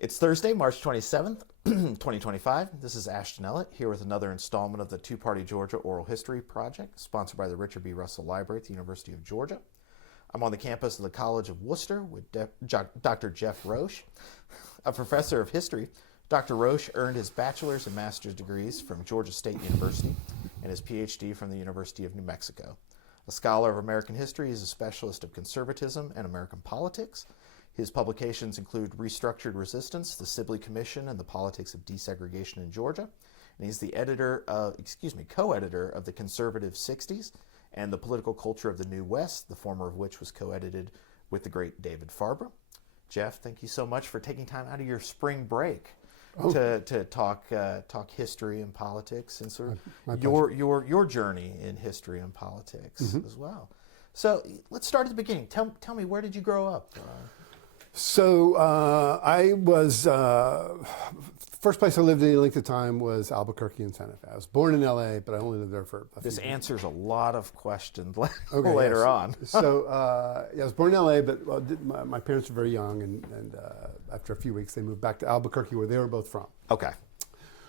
It's Thursday, March 27th, 2025. This is Ashton Ellett here with another installment of the Two-Party Georgia Oral History Project, sponsored by the Richard B. Russell Library at the University of Georgia. I'm on the campus of the College of Wooster with Dr. Jeff Roche. A professor of history, Dr. Roche earned his bachelor's and master's degrees from Georgia State University and his PhD from the University of New Mexico. A scholar of American history, he is a specialist of conservatism and American politics. His publications include Restructured Resistance, the Sibley Commission, and the Politics of Desegregation in Georgia. And he's the co-editor of The Conservative 60s and The Political Culture of the New West, the former of which was co-edited with the great David Farber. Jeff, thank you so much for taking time out of your spring break to talk history and politics and sort of your journey in history and politics as well. So let's start at the beginning. Tell me, where did you grow up? So I was, first place I lived in any length of time was Albuquerque in Santa Fe. I was born in LA, but I only lived there for a few This years. answers a lot of questions later on. So I was born in LA, but my parents were very young, and after a few weeks they moved back to Albuquerque where they were both from. Okay.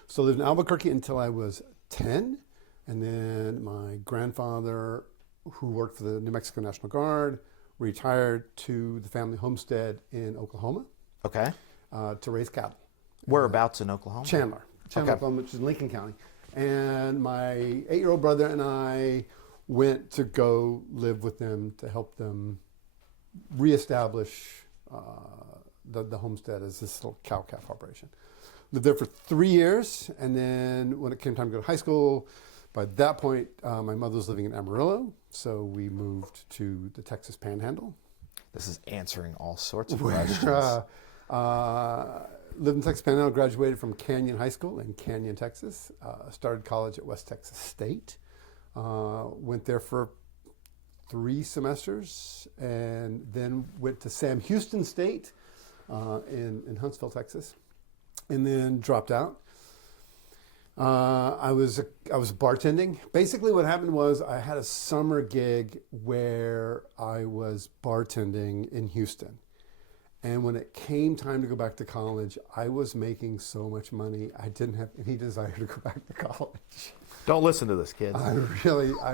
So I lived in Albuquerque until I was 10, and then my grandfather, who worked for the New Mexico National Guard, retired to the family homestead in Oklahoma. Okay. To raise cattle. Whereabouts in Oklahoma? Chandler, Okay. Oklahoma, which is in Lincoln County. And my 8-year-old brother and I went to go live with them to help them reestablish the homestead as this little cow-calf operation. Lived there for 3 years, and then when it came time to go to high school, by that point, my mother was living in Amarillo, so we moved to the Texas Panhandle. This is answering all sorts of questions. Lived in Texas Panhandle, graduated from Canyon High School in Canyon, Texas. Started college at West Texas State. Went there for 3 semesters, and then went to Sam Houston State in Huntsville, Texas, and then dropped out. I was bartending. Basically what happened was I had a summer gig where I was bartending in Houston. And when it came time to go back to college, I was making so much money, I didn't have any desire to go back to college. Don't listen to this, kids. I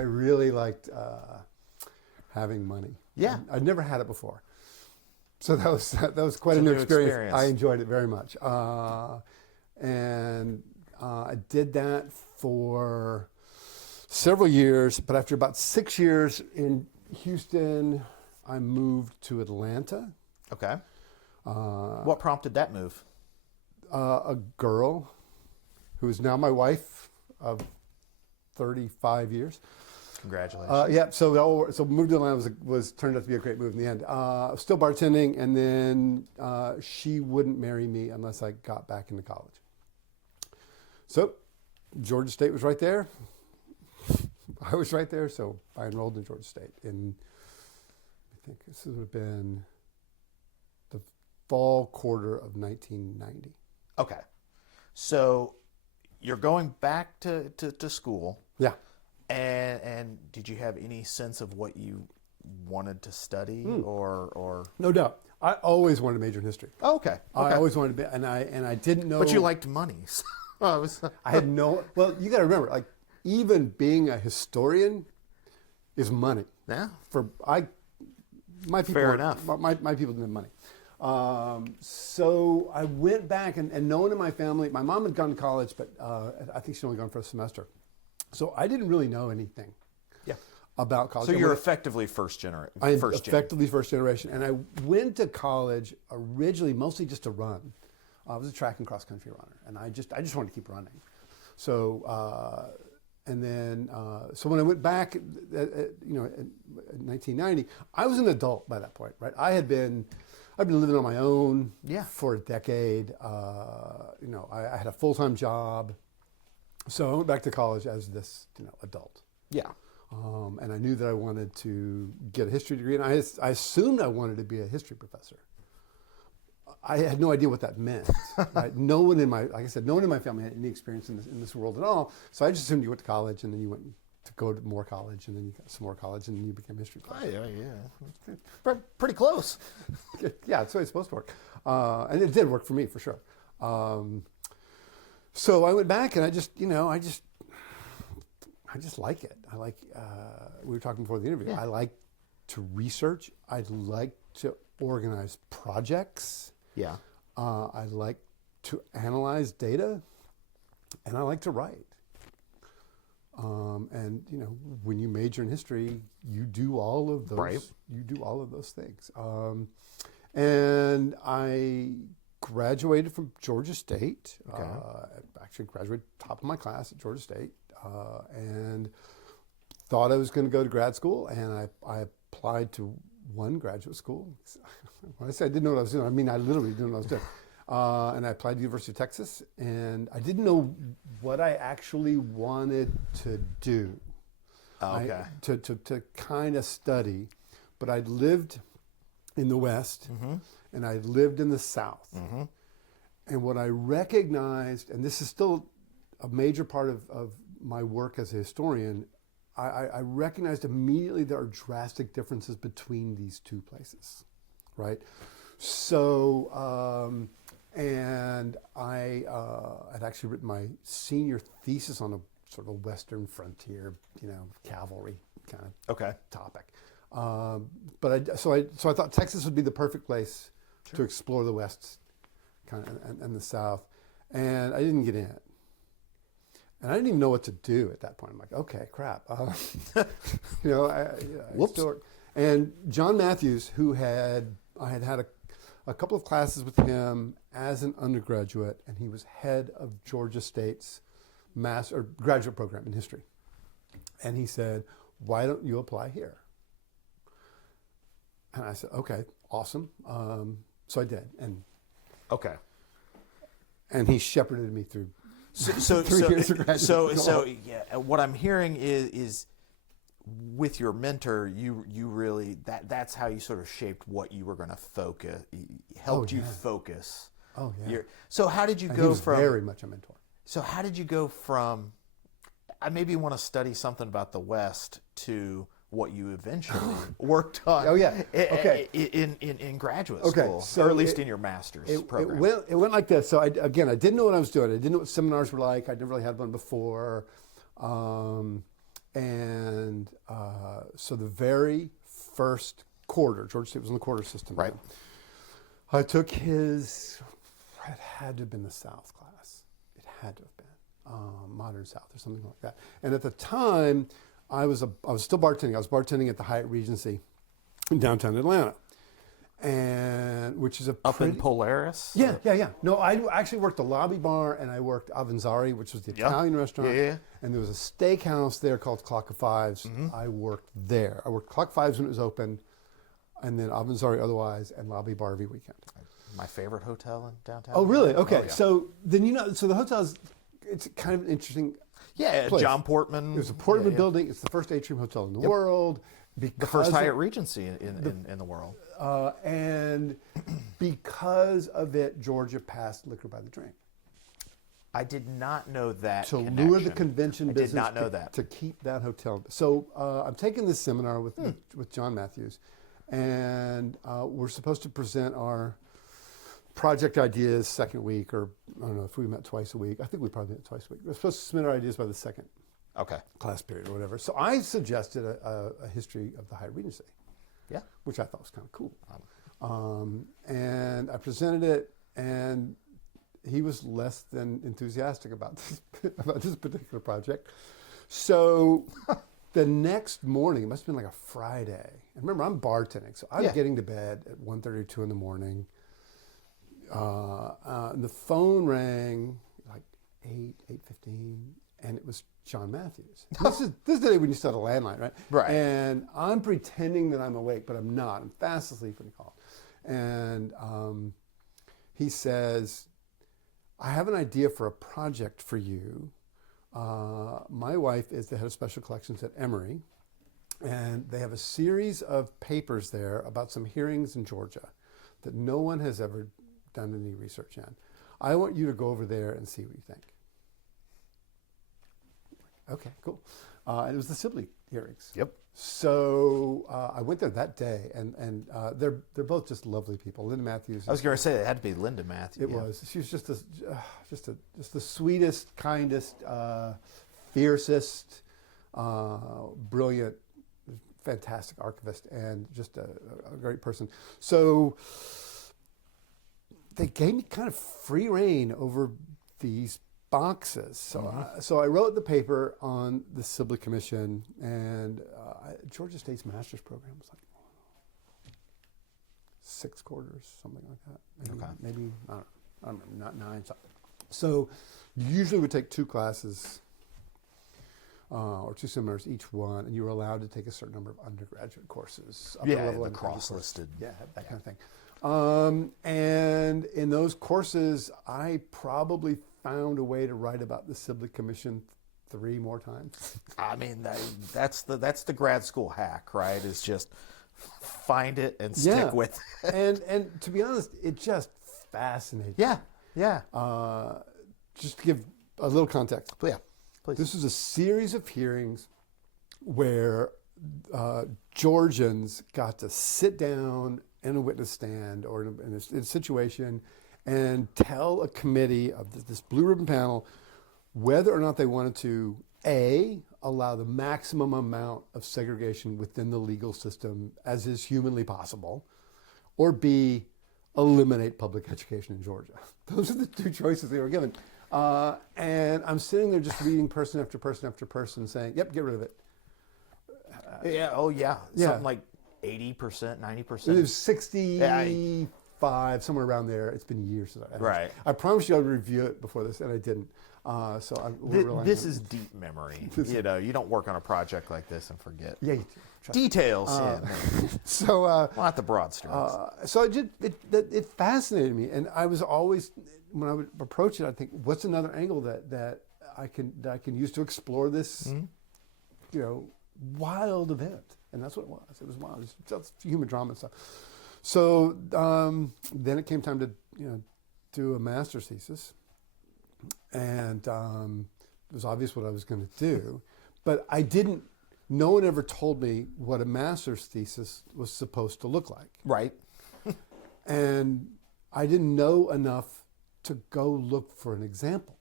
really liked having money. Yeah. I'd never had it before. So that was quite a new experience. I enjoyed it very much. I did that for several years, but after about 6 years in Houston, I moved to Atlanta. Okay. What prompted that move? A girl who is now my wife of 35 years. Congratulations. So moved to Atlanta was turned out to be a great move in the end. Still bartending, and then she wouldn't marry me unless I got back into college. So Georgia State was right there. I was right there, so I enrolled in Georgia State. I think this would have been the fall quarter of 1990. Okay. So you're going back to school. Yeah. And did you have any sense of what you wanted to study or? No doubt. I always wanted to major in history. Oh, okay. I always wanted to be, and I didn't know. But you liked money. I had no. Well, you got to remember, like even being a historian is money. Yeah. My people. Fair enough. My people didn't have money. So I went back, and no one in my family. My mom had gone to college, but I think she'd only gone for a semester. So I didn't really know anything. Yeah. About college. So you're effectively first generation. Effectively first generation, and I went to college originally mostly just to run. I was a track and cross country runner, and I just wanted to keep running. So so when I went back, in 1990, I was an adult by that point, right? I've been living on my own for a decade. I had a full-time job, so I went back to college as this adult. Yeah. And I knew that I wanted to get a history degree, and I assumed I wanted to be a history professor. I had no idea what that meant. Right? No one in my family had any experience in this world at all. So I just assumed you went to college and then you went to go to more college, and then you got some more college, and then you became a history professor. Pretty close. Yeah, that's the way it's supposed to work. And it did work for me, for sure. So I went back, and I just like it. I like, we were talking before the interview, I like to research. I like to organize projects. Yeah. I like to analyze data, and I like to write. And when you major in history, you do all of those. Right. You do all of those things. And I graduated from Georgia State. Okay. Actually, graduated top of my class at Georgia State, and thought I was going to go to grad school. And I applied to one graduate school. When I say I didn't know what I was doing, I mean I literally didn't know what I was doing. And I applied to the University of Texas, and I didn't know what I actually wanted to do. Okay. To kind of study, but I'd lived in the West, and I'd lived in the South. And what I recognized, and this is still a major part of my work as a historian, I recognized immediately there are drastic differences between these two places, right? So, and I had actually written my senior thesis on a sort of a Western frontier, cavalry kind of topic. So I thought Texas would be the perfect place to explore the West, kind of, and the South, and I didn't get in. And I didn't even know what to do at that point. I'm like, okay, crap. Whoops. And John Matthews, I had had a couple of classes with him as an undergraduate, and he was head of Georgia State's graduate program in history. And he said, why don't you apply here? And I said, okay, awesome. So I did. And he shepherded me through 3 years of graduate school. So what I'm hearing is with your mentor, you really that's how you sort of shaped what you were going to focus, helped you focus. Oh yeah. So how did you and go he was from? Very much a mentor. So how did you go from? I maybe want to study something about the West to what you eventually worked on. Oh yeah. Okay. In graduate school, so or at least in your master's program. It went like this. So I didn't know what I was doing. I didn't know what seminars were like. I'd never really had one before. So the very first quarter, Georgia State was in the quarter system. Right. I took it had to have been the South class. It had to have been Modern South or something like that. And at the time, I was still bartending. I was bartending at the Hyatt Regency in downtown Atlanta, and which is up in Polaris. Yeah. No, I actually worked the lobby bar, and I worked Avanzari, which was the Italian restaurant. Yeah. And there was a steakhouse there called Clock of Fives. I worked there. I worked Clock of Fives when it was open, and then Avanzari otherwise, and lobby bar every weekend. My favorite hotel in downtown. Oh, really? Okay. Oh, yeah. So then so the hotel's it's kind of an interesting. Yeah, place. John Portman. It was a Portman building. It's the first atrium hotel in the world. The first Hyatt Regency in the world. And because of it, Georgia passed liquor by the drink. I did not know that. To lure the convention business. I did not know that. To keep that hotel. So I'm taking this seminar with John Matthews, and we're supposed to present our project ideas second week, or I don't know if we met twice a week. I think we probably met twice a week. We're supposed to submit our ideas by the second class period or whatever. So I suggested a history of the Hyatt Regency, which I thought was kind of cool. And I presented it, and he was less than enthusiastic about this particular project. So the next morning, it must have been like a Friday. And remember, I'm bartending, so I'm getting to bed at 1:30 or 2 in the morning. And the phone rang like 8:15, and it was John Matthews. This is the day when you still had a landline, right? Right. And I'm pretending that I'm awake, but I'm not. I'm fast asleep when he called. And he says, I have an idea for a project for you. My wife is the head of special collections at Emory, and they have a series of papers there about some hearings in Georgia that no one has ever done any research on. I want you to go over there and see what you think. Okay, cool. and it was the Sibley hearings. Yep. So I went there that day, and they're both just lovely people. Linda Matthews. I was going to say it had to be Linda Matthews. It was. She was just the sweetest, kindest, fiercest, brilliant, fantastic archivist, and just a great person. So they gave me kind of free reign over these boxes. So I wrote the paper on the Sibley Commission, and Georgia State's master's program was like 6 quarters, something like that. Maybe I don't remember, not 9. So usually we take 2 classes or 2 seminars each one, and you were allowed to take a certain number of undergraduate courses. The cross-listed. Yeah, that kind of thing. And in those courses, I probably found a way to write about the Sibley Commission 3 more times. I mean, that's the grad school hack, right? Is just find it and stick with it. And to be honest, it just fascinates me. Yeah. Just to give a little context. Yeah, please. This was a series of hearings where Georgians got to sit down in a witness stand or in a situation and tell a committee of this blue ribbon panel whether or not they wanted to, A, allow the maximum amount of segregation within the legal system as is humanly possible, or B, eliminate public education in Georgia. Those are the 2 choices they were given. And I'm sitting there just reading person after person after person saying, yep, get rid of it. Something like 80%, 90%. It was 65, somewhere around there. It's been years since I Right. I promised you I'd review it before this, and I didn't. This is deep memory. You don't work on a project like this and forget. Yeah, you do. Details. So not the broad strokes. So it fascinated me, and I was always, when I would approach it, I'd think, what's another angle that I can use to explore this, wild event, and that's what it was. It was wild. It was just human drama and stuff. So then it came time to do a master's thesis, and it was obvious what I was going to do, but I didn't. No one ever told me what a master's thesis was supposed to look like. Right. And I didn't know enough to go look for an example.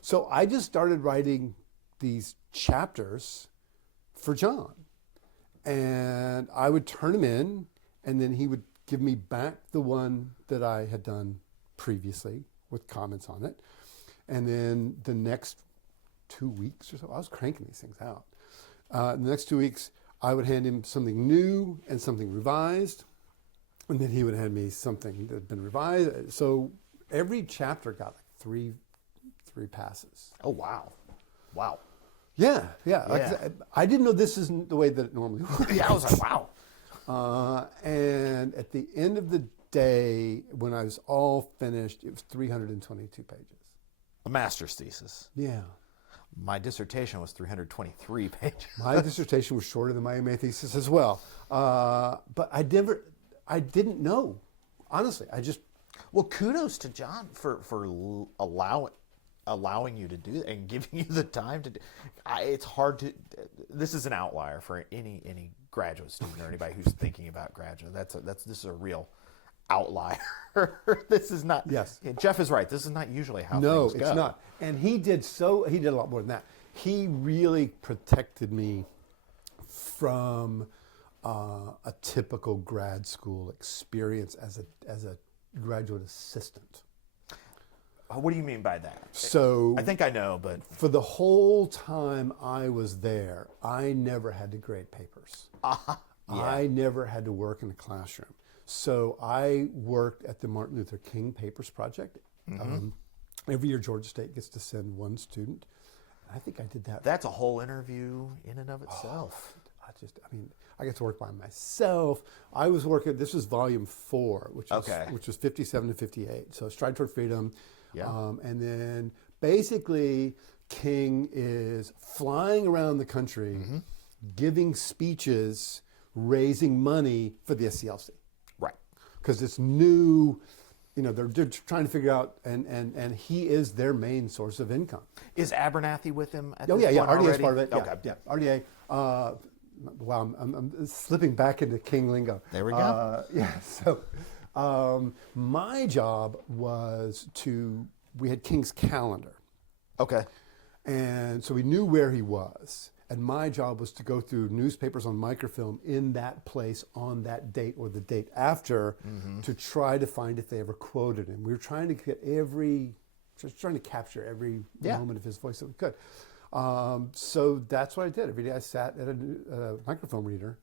So I just started writing these chapters for John. And I would turn them in, and then he would give me back the one that I had done previously with comments on it. And then the next 2 weeks or so, I was cranking these things out. In the next 2 weeks, I would hand him something new and something revised. And then he would hand me something that had been revised. So every chapter got like three passes. Oh, wow. Wow. Yeah. Like I didn't know this isn't the way that it normally works. Yeah, I was like, wow. And at the end of the day, when I was all finished, it was 322 pages. A master's thesis. Yeah. My dissertation was 323 pages. My dissertation was shorter than my MA thesis as well. But I didn't know. Honestly, Well, kudos to John for allowing you to do that and giving you the time to do. It's hard to. This is an outlier for any graduate student or anybody who's thinking about graduate. This is a real outlier. This is not. Yes. Jeff is right. This is not usually how No, things go. it's not. And he did a lot more than that. He really protected me from a typical grad school experience as a graduate assistant. What do you mean by that? So I think I know, but for the whole time I was there, I never had to grade papers. Yeah. I never had to work in a classroom. So I worked at the Martin Luther King Papers Project. Mm-hmm. Every year Georgia State gets to send one student. I think I did that. That's a whole interview in and of itself. I get to work by myself. I was working, this was volume 4, which was 57 to 58. So Stride Toward Freedom. Yeah. And then basically King is flying around the country, giving speeches, raising money for the SCLC. Right. Because this new they're trying to figure out, and he is their main source of income. Is Abernathy with him at Oh this yeah, point RDA is already? part of it. Okay. Yeah, RDA. Wow, I'm slipping back into King lingo. There we go. Yeah. So my job was we had King's calendar. Okay. And so we knew where he was. And my job was to go through newspapers on microfilm in that place on that date or the date after to try to find if they ever quoted him. We were trying to get just trying to capture every moment of his voice that we could. So that's what I did. Every day I sat at a microphone reader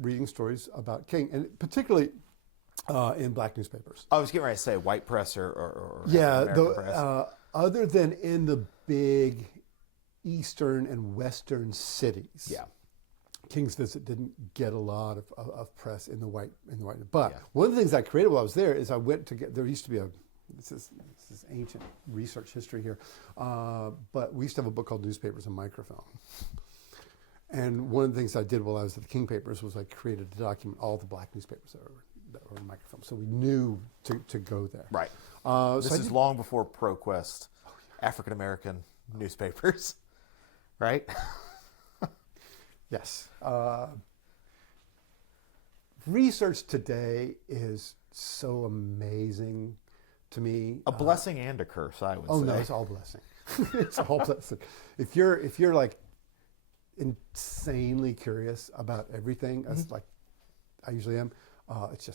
reading stories about King, and particularly in black newspapers. I was getting ready to say white press or Yeah, American press. Other than in the big eastern and western cities. Yeah. King's Visit didn't get a lot of press in the white. But one of the things I created while I was there is I went to there used to be this is ancient research history here, but we used to have a book called Newspapers and Microfilm. And one of the things I did while I was at the King Papers was I created to document all the black newspapers that were in microfilm. So we knew to go there. Right. This so is long before ProQuest, African American newspapers, right? Yes. Research today is so amazing to me. A blessing and a curse, I would say. Oh no, it's all blessing. It's all blessing. If you're like insanely curious about everything, as like I usually am, it's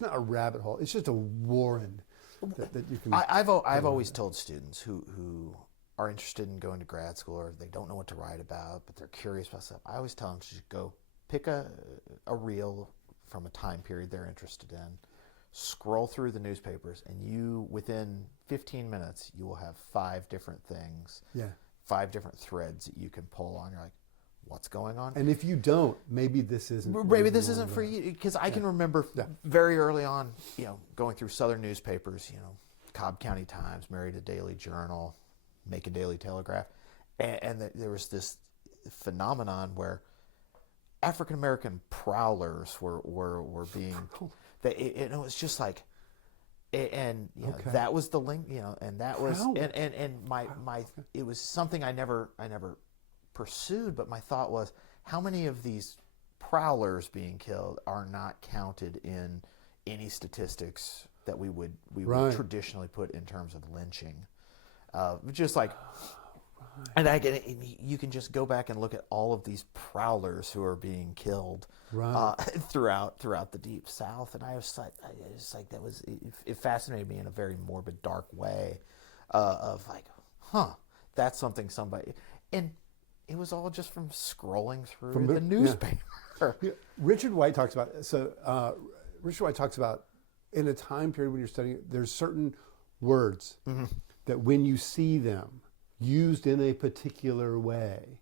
not a rabbit hole. It's just a warren that you can. I've always told students who are interested in going to grad school or they don't know what to write about, but they're curious about stuff. I always tell them to just go pick a reel from a time period they're interested in, scroll through the newspapers, and you, within 15 minutes, you will have 5 different things, 5 different threads that you can pull on. You're like, what's going on? And if you don't, maybe this isn't. Maybe this isn't for you, because I can remember very early on, going through Southern newspapers, Cobb County Times, Marietta Daily Journal, Macon Daily Telegraph, and there was this phenomenon where African American prowlers were being, it was just like, and that was the link, and that was, and my it was something I never pursued, but my thought was, how many of these prowlers being killed are not counted in any statistics that we would traditionally put in terms of lynching? Just like, and you can just go back and look at all of these prowlers who are being killed throughout the Deep South, and I was like, that was, it fascinated me in a very morbid, dark way, of like, that's something somebody, and it was all just from scrolling through the newspaper. Richard White talks about in a time period when you're studying, there's certain words that when you see them used in a particular way,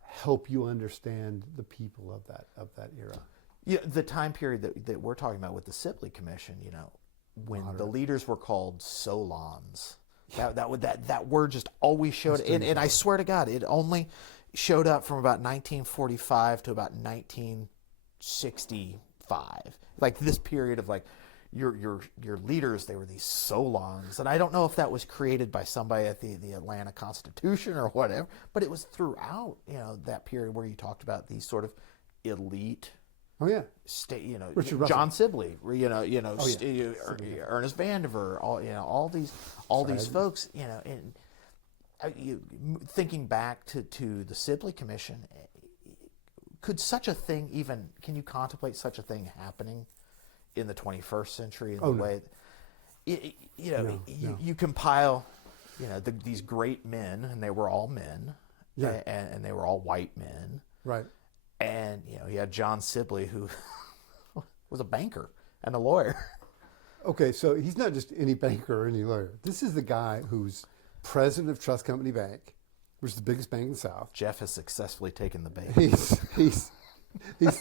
help you understand the people of that era. Yeah, the time period that we're talking about with the Sibley Commission, when the leaders were called Solons, that word just always showed, and I swear to God, it only showed up from about 1945 to about 1965, like this period of like, your leaders, they were these Solons, and I don't know if that was created by somebody at the Atlanta Constitution or whatever, but it was throughout that period where you talked about these sort of elite. Oh yeah, state, John Sibley, Ernest Vandiver, all these folks, and thinking back to the Sibley Commission, could such a thing even? Can you contemplate such a thing happening in the 21st century in the way you compile these great men, and they were all men, and they were all white men, right? And you had John Sibley, who was a banker and a lawyer. Okay, so he's not just any banker or any lawyer. This is the guy who's president of Trust Company Bank, which is the biggest bank in the South. Jeff has successfully taken the bait. He's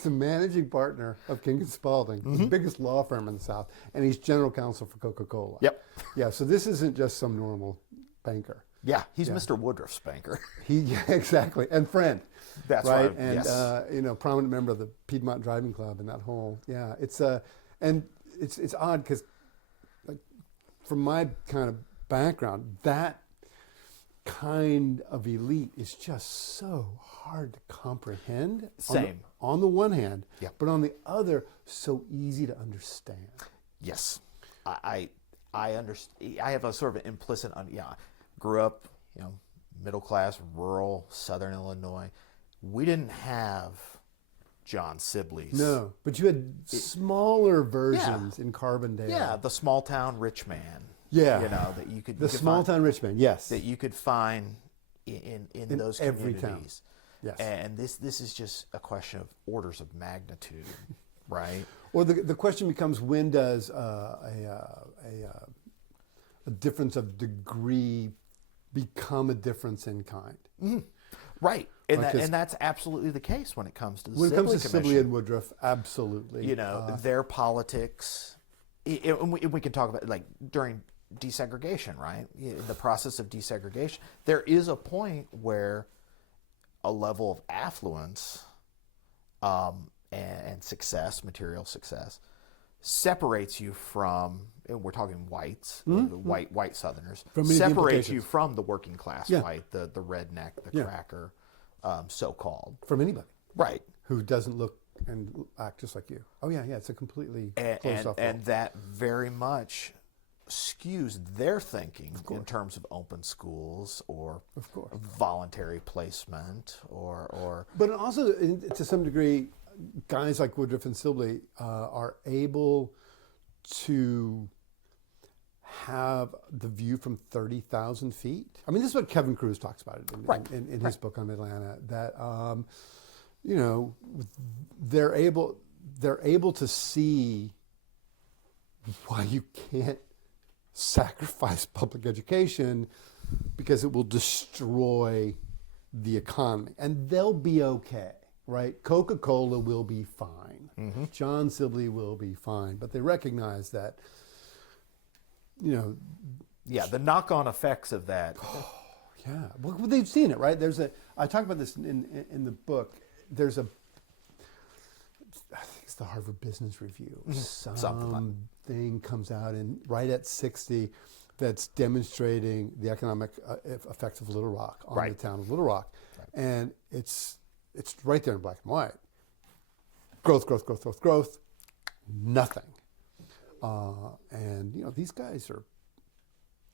the managing partner of King & Spalding, the biggest law firm in the South, and he's general counsel for Coca-Cola. Yep. Yeah, so this isn't just some normal banker. Yeah, he's Mr. Woodruff's banker. Exactly, and friend. That's right. Right. And yes. Prominent member of the Piedmont Driving Club and that whole. Yeah, it's and it's odd because, like, from my kind of background, that kind of elite is just so hard to comprehend. Same. On the one hand, Yeah. but on the other, so easy to understand. Yes, I understand. I have a sort of an implicit. Grew up, middle class, rural, Southern Illinois. We didn't have John Sibley's. No, but you had smaller versions in Carbondale. Yeah, the small town rich man. Yeah. That you could The small town rich man, yes. that you could find in those every communities. town. Yes. And this is just a question of orders of magnitude, right? Or the question becomes, when does a difference of degree become a difference in kind? Mm-hmm. Right, and Like and that's absolutely the case when it comes to the When it comes to Sibley Sibley Commission. and Woodruff, absolutely. Their politics. And we can talk about, like, during desegregation, right? The process of desegregation. There is a point where a level of affluence and success, material success, separates you from, and we're talking whites, white Southerners, From many of the separates you implications. from the working class white, the redneck, the cracker, so-called. From anybody. Right. Who doesn't look and act just like you. Oh, yeah, it's a completely closed off. And that very much skews their thinking in terms of open schools or voluntary placement or But also, to some degree, guys like Woodruff and Sibley are able to have the view from 30,000 feet. I mean, this is what Kevin Cruz talks about in his book on Atlanta, that they're able to see why you can't sacrifice public education because it will destroy the economy, and they'll be okay, right? Coca-Cola will be fine. Mm-hmm. John Sibley will be fine, but they recognize that, the knock-on effects of that. yeah, well, they've seen it, right? I talk about this in the book. I think it's the Harvard Business Review. Something comes out right at 60 that's demonstrating the economic effects of Little Rock on the town of Little Rock. Right. And it's right there in black and white. Growth, nothing. And these guys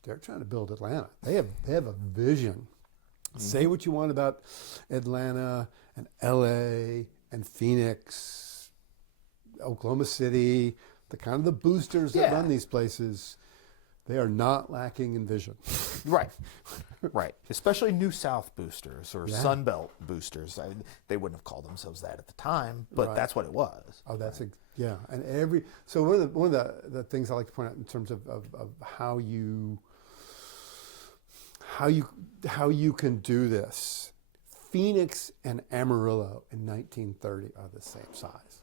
they're trying to build Atlanta. They have a vision. Mm-hmm. Say what you want about Atlanta and LA and Phoenix, Oklahoma City, the boosters that run these places. They are not lacking in vision. Right. Especially New South boosters or Sunbelt boosters. They wouldn't have called themselves that at the time, but that's what it was. Oh, that's and so one of the things I like to point out in terms of how you can do this. Phoenix and Amarillo in 1930 are the same size.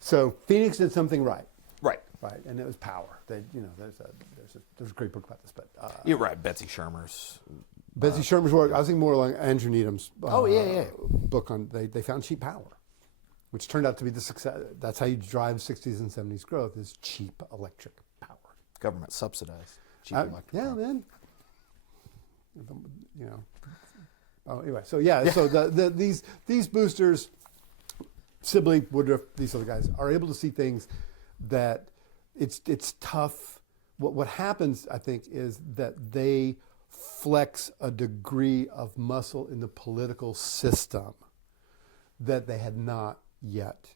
So Phoenix did something right. Right, and it was power. There's a great book about this, but you're right. Betsy Shermer's work. I was thinking more along Andrew Needham's book on they found cheap power, which turned out to be the success. That's how you drive 60s and 70s growth, is cheap electric power. Government subsidized cheap electric power. Man. Oh, anyway, so these boosters, Sibley, Woodruff, these other guys are able to see things that it's tough. What happens, I think, is that they flex a degree of muscle in the political system that they had not yet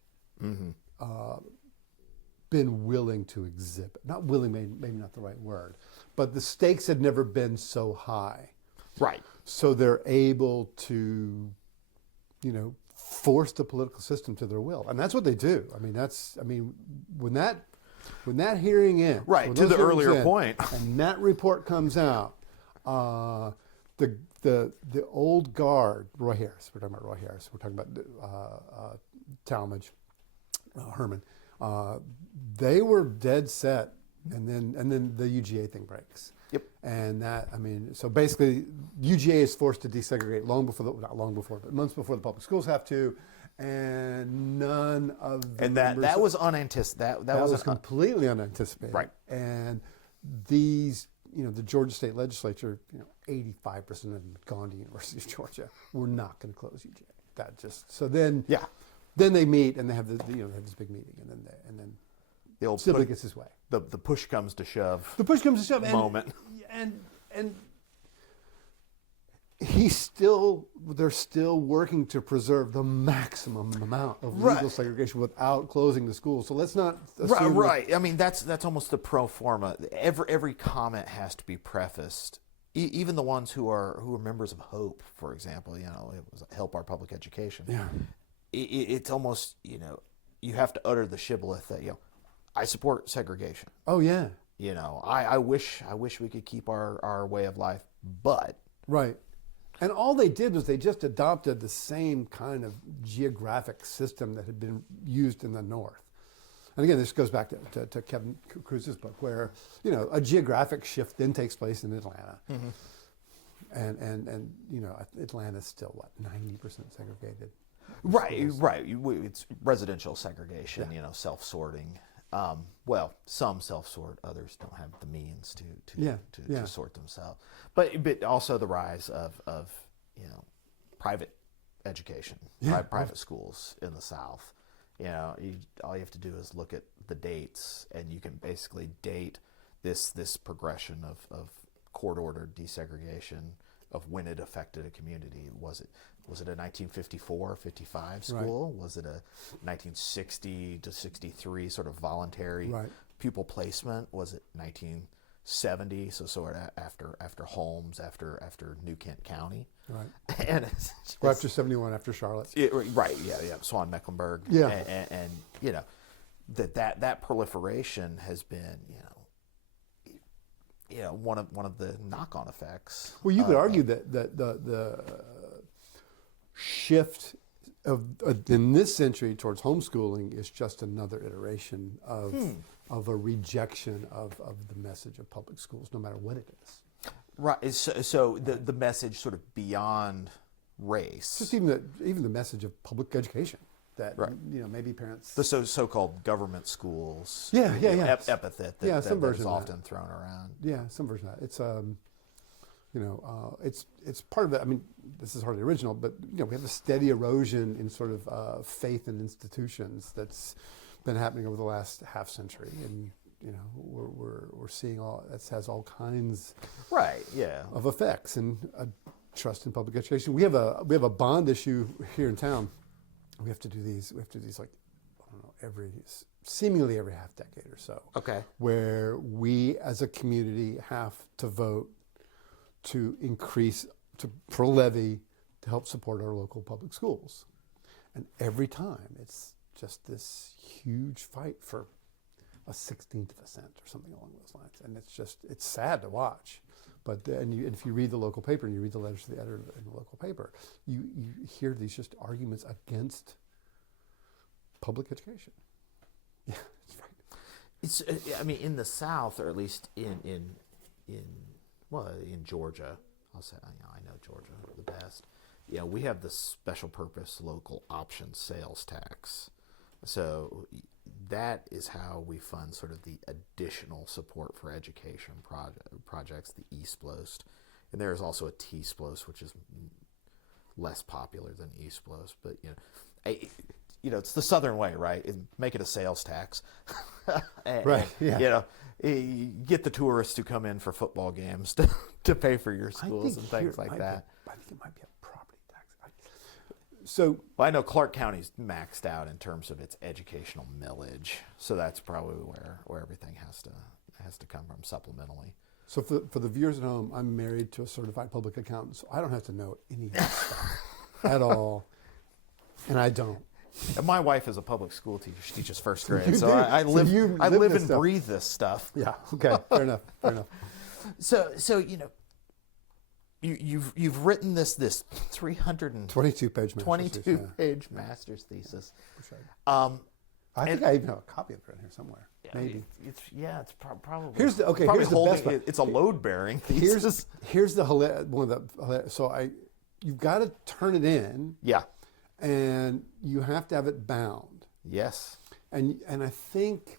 been willing to exhibit. Not willing, maybe not the right word, but the stakes had never been so high. Right. So they're able to, force the political system to their will, and that's what they do. When that hearing ends, right, to the earlier point, and that report comes out, the old guard, Roy Harris. We're talking about Roy Harris. We're talking about Talmadge, Herman. They were dead set, and then the UGA thing breaks. Yep. And so basically, UGA is forced to desegregate not long before, but months before the public schools have to, and none of the And members, that was unanticipated. that was completely unanticipated. Right. And these, the Georgia State Legislature, 85% of them had gone to University of Georgia. We're not going to close UJ. That just so then. Yeah. Then they meet and they have they have this big meeting, and then The old Sibley gets his way. the push comes to shove. The push comes to shove. Moment. And they're still working to preserve the maximum amount of legal segregation without closing the school. So let's not assume Right. I mean, that's almost the pro forma. Every comment has to be prefaced. Even the ones who are members of Hope, for example, it was Help Our Public Education. Yeah. It's almost, you have to utter the shibboleth that, I support segregation. Oh yeah. I wish we could keep our way of life, but Right. And all they did was they just adopted the same kind of geographic system that had been used in the North. And again, this goes back to Kevin Cruz's book, where a geographic shift then takes place in Atlanta, and Atlanta's still 90% segregated. Right. It's residential segregation, self-sorting. Well, some self-sort, others don't have the means to sort themselves. But also the rise of private education, private schools in the South. All you have to do is look at the dates, and you can basically date this progression of court-ordered desegregation of when it affected a community. Was it a 1954, 55 school? Right. Was it a 1960 to 63 sort of voluntary pupil placement? Was it 1970? So sort of after Holmes, after New Kent County, right? And after 71, after Charlotte, right? Yeah. Swan Mecklenburg, and that proliferation has been one of the knock-on effects. Well, you could argue that the shift in this century towards homeschooling is just another iteration of a rejection of the message of public schools, no matter what it is. Right. So the message sort of beyond race. Just even the message of public education. That maybe parents, the so-called government schools, epithet that some version is of often that. thrown around. Yeah, some version of that. It's it's part of it. I mean, this is hardly original, but we have a steady erosion in sort of faith in institutions that's been happening over the last half century, and we're seeing that has all kinds of effects and trust in public education. We have a bond issue here in town. We have to do these like, I don't know, seemingly every half decade or so. Okay. Where we as a community have to vote to for a levy to help support our local public schools. And every time it's just this huge fight for a 16th of a cent or something along those lines. And it's sad to watch. But if you read the local paper and you read the letters to the editor in the local paper, you hear these just arguments against public education. Yeah, that's right. It's in the South, or at least in Georgia, I'll say I know Georgia the best. We have the special purpose local option sales tax. So that is how we fund sort of the additional support for education projects, the eSplost. And there is also a T-Splost, which is less popular than eSplost. But, it's the Southern way, right? Make it a sales tax. Right, yeah. Get the tourists who come in for football games to pay for your schools and things like that. I think it might be a property tax. I know Clark County's maxed out in terms of its educational millage, so that's probably where everything has to come from supplementally. So for the viewers at home, I'm married to a certified public accountant, so I don't have to know any of this stuff at all, and I don't. And my wife is a public school teacher. She teaches first grade, so I live and breathe this stuff. Yeah. Okay. Fair enough. So you've written this 322 page master's thesis. I think I even have a copy of it in here somewhere. Maybe. It's probably. Here's the best part. It's a load-bearing thesis. Here's the one of the. So you've got to turn it in. Yeah. and you have to have it bound. Yes. And I think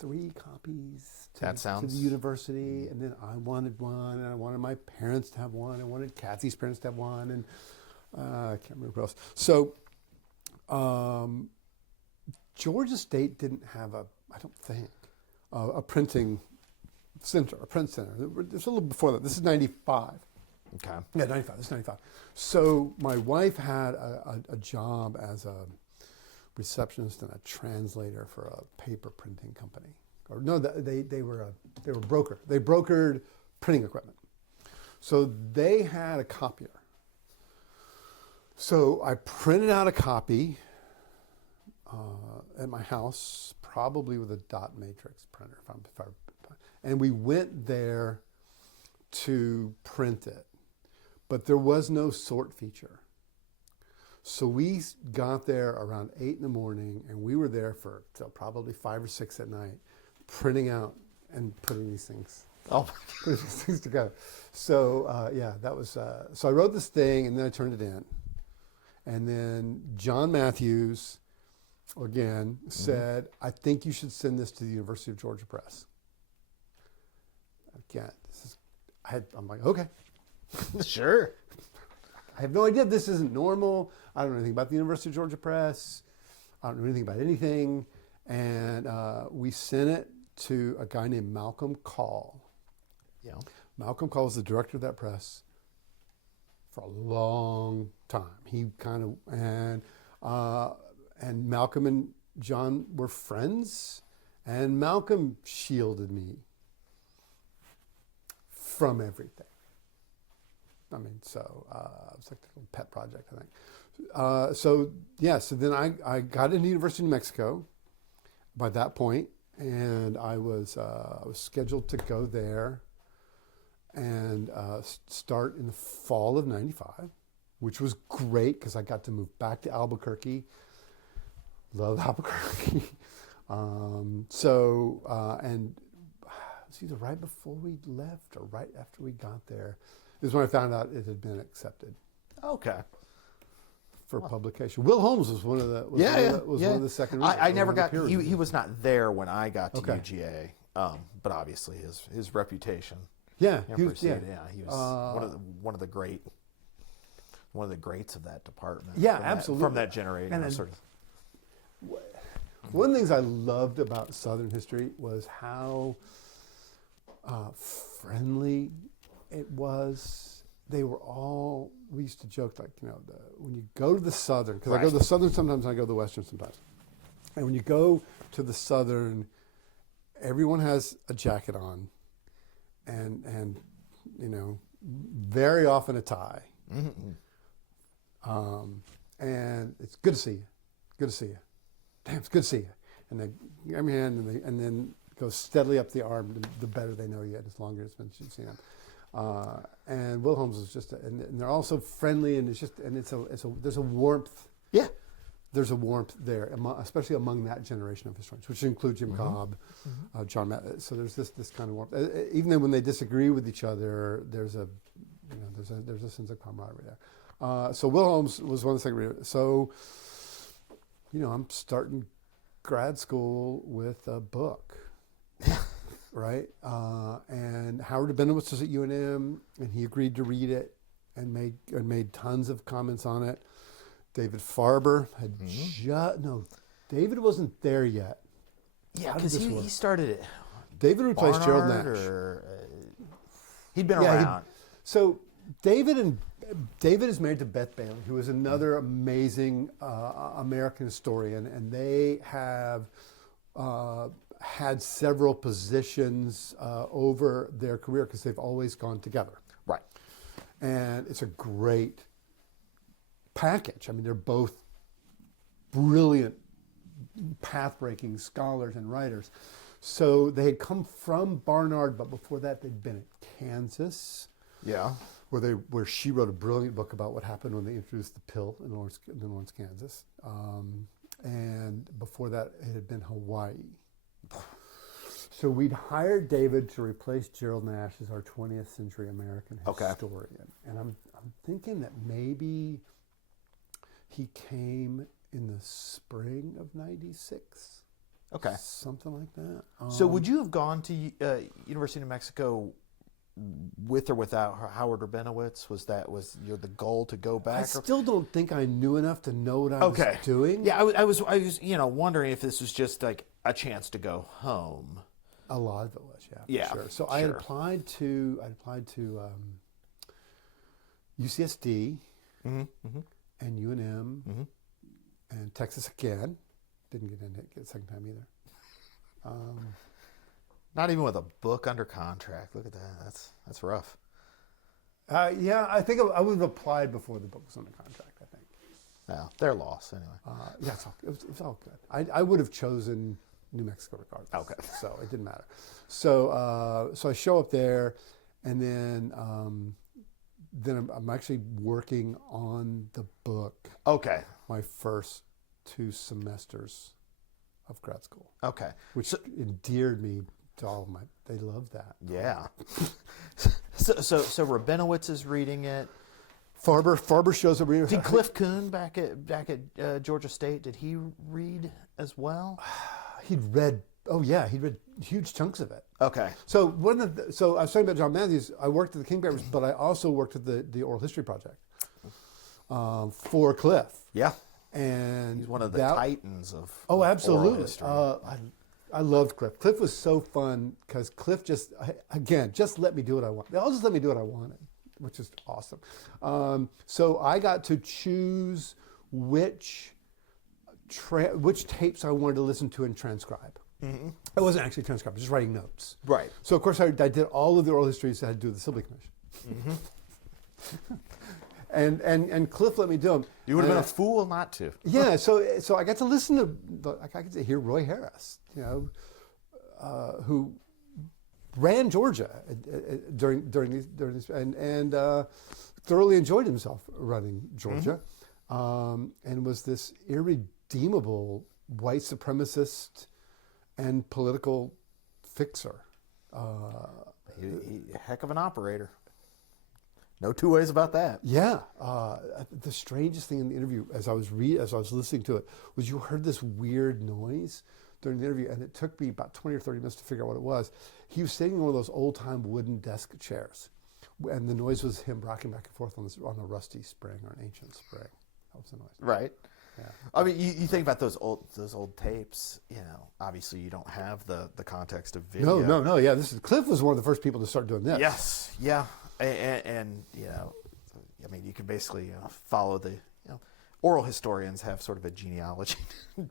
3 copies to the university, and then I wanted one, and I wanted my parents to have one. I wanted Kathy's parents to have one, and I can't remember who else. So Georgia State didn't have I don't think, a printing center, a print center. It's a little before that. This is 95. Okay. Yeah, 95. This is 95. So my wife had a job as a receptionist and a translator for a paper printing company. Or no, they were a broker. They brokered printing equipment. So they had a copier. So I printed out a copy at my house, probably with a dot matrix printer, and we went there to print it. But there was no sort feature. So we got there around 8 in the morning, and we were there for till probably 5 or 6 at night, printing out and putting these things. Putting these things together. So yeah, that was. So I wrote this thing, and then I turned it in, and then John Matthews, again, said, "I think you should send this to the University of Georgia Press." Again, I'm like, okay. Sure. I have no idea. This isn't normal. I don't know anything about the University of Georgia Press. I don't know anything about anything. And we sent it to a guy named Malcolm Call. Yeah. Malcolm Call was the director of that press for a long time. He kind of, and Malcolm and John were friends. And Malcolm shielded me from everything. I mean, so it was like a pet project, I think. So then I got into the University of New Mexico by that point, and I was scheduled to go there and start in the fall of '95, which was great because I got to move back to Albuquerque. Love Albuquerque. And it was either right before we left or right after we got there. This is when I found out it had been accepted. Okay. For publication. Will Holmes was one of the one of the second readers. I never got he was not there when I got to UGA. But obviously his reputation. Yeah, he was one of the greats of that department. Yeah, absolutely. From that generation. And one of the things I loved about Southern history was how friendly it was. They were all, we used to joke, like, when you go to the Southern, because I go to the Southern sometimes and I go to the Western sometimes. And when you go to the Southern, everyone has a jacket on and very often a tie. Mm-hmm. And it's good to see you. Good to see you. Damn, it's good to see you. And they give your hand and then go steadily up the arm, the better they know you, and as longer it's been since you've seen them. And Will Holmes is just, and they're also friendly, and there's a warmth. Yeah, there's a warmth there, especially among that generation of historians, which includes Jim Cobb, John Matt. So there's this kind of warmth. Even then, when they disagree with each other, there's a sense of camaraderie there. So Will Holmes was one of the second readers. So, I'm starting grad school with a book. Right? And Howard Benowitz was at UNM, and he agreed to read it and made tons of comments on it. David Farber had David wasn't there yet. Yeah, because he started it. David replaced Gerald Nash. He'd been around. So David is married to Beth Bailey, who is another amazing American historian, and they have had several positions over their career because they've always gone together. Right. And it's a great package. I mean, they're both brilliant, path-breaking scholars and writers. So they had come from Barnard, but before that they'd been at Kansas. Yeah. Where she wrote a brilliant book about what happened when they introduced the pill in Lawrence, Kansas. And before that it had been Hawaii. So we'd hired David to replace Gerald Nash as our 20th century American historian. And I'm thinking that maybe he came in the spring of '96. Okay. Something like that. So would you have gone to University of New Mexico with or without Howard Rabinowitz? Was the goal to go back? I still don't think I knew enough to know what I was doing. Yeah, I was wondering if this was just like a chance to go home. A lot of it was, yeah. Yeah, sure. So I applied to UCSD and UNM and Texas again. Didn't get in it the second time either. Not even with a book under contract. Look at that. That's rough. Yeah, I think I would have applied before the book was under contract, I think. No, their loss anyway. Yeah, it was all good. I would have chosen New Mexico regardless. Okay. So it didn't matter. So I show up there, and then I'm actually working on the book. Okay. My first 2 semesters of grad school. Okay. Which endeared me to all of my. They loved that. Yeah. So Rabinowitz is reading it. Farber shows up reading. Did Cliff Kuhn back at Georgia State? Did he read as well? He'd read. Oh yeah, he'd read huge chunks of it. Okay. So so I was talking about John Matthews. I worked at the King Papers, but I also worked at the Oral History Project for Cliff. Yeah. And he's one of the titans of absolutely. Oral history. I loved Cliff. Cliff was so fun because Cliff just let me do what I want. They all just let me do what I wanted, which is awesome. So I got to choose which tapes I wanted to listen to and transcribe. Mm-hmm. I wasn't actually transcribing, just writing notes. Right. So of course I did all of the oral histories that I had to do with the Sibley Commission. Mm-hmm. and Cliff let me do them. You would have been a fool not to. Yeah. So I got to listen to. I got to hear Roy Harris, who ran Georgia during these and thoroughly enjoyed himself running Georgia, and was this irredeemable white supremacist and political fixer. He heck of an operator. No two ways about that. Yeah. The strangest thing in the interview, as I was listening to it, was you heard this weird noise during the interview, and it took me about 20 or 30 minutes to figure out what it was. He was sitting in one of those old-time wooden desk chairs, and the noise was him rocking back and forth on a rusty spring or an ancient spring. That was the noise. Right. Yeah. I mean, you think about those old tapes. Obviously you don't have the context of video. No. Yeah, Cliff was one of the first people to start doing this. Yes. Yeah. And I mean, you can basically follow the oral historians have sort of a genealogy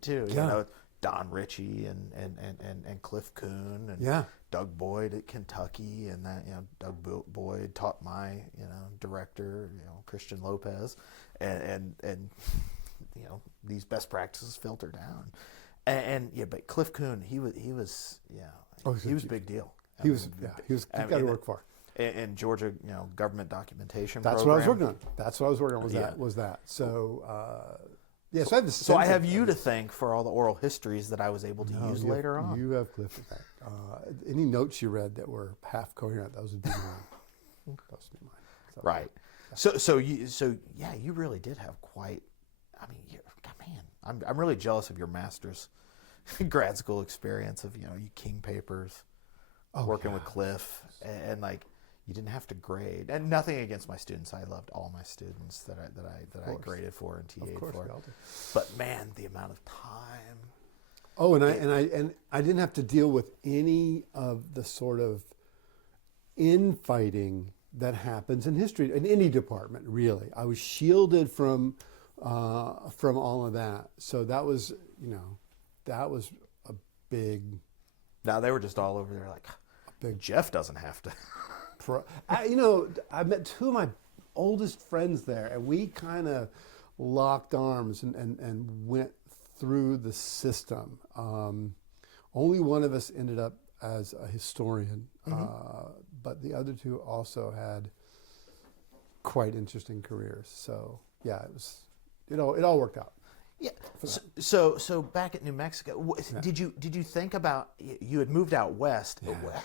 too. Yeah. Don Ritchie and Cliff Kuhn and yeah. Doug Boyd at Kentucky, and that Doug Boyd taught my director Christian Lopez, and these best practices filter down, and but Cliff Kuhn he was a big deal. He was got to work for. And Georgia, government documentation. That's program. what I was working on. That's what I was working on. Was that. So so I have So I have you to thank for all the oral histories that I was able to use later on. You have Cliff. Any notes you read that were half coherent, those would be mine. Those would be mine. So, right. Yeah. So you really did have quite. I mean, man, I'm really jealous of your master's grad school experience of you King Papers, working with Cliff, and like you didn't have to grade. And nothing against my students. I loved all my students that I graded for and TA'd for. But man, the amount of time. Oh, and I didn't have to deal with any of the sort of infighting that happens in history in any department. Really, I was shielded from all of that. So that was a big. Now they were just all over there like, Jeff doesn't have to. I met 2 of my oldest friends there, and we kind of locked arms and went through the system. Only one of us ended up as a historian, but the other 2 also had quite interesting careers. So yeah, it all worked out. Yeah. So back at New Mexico, did you think about, you had moved out west? Yeah.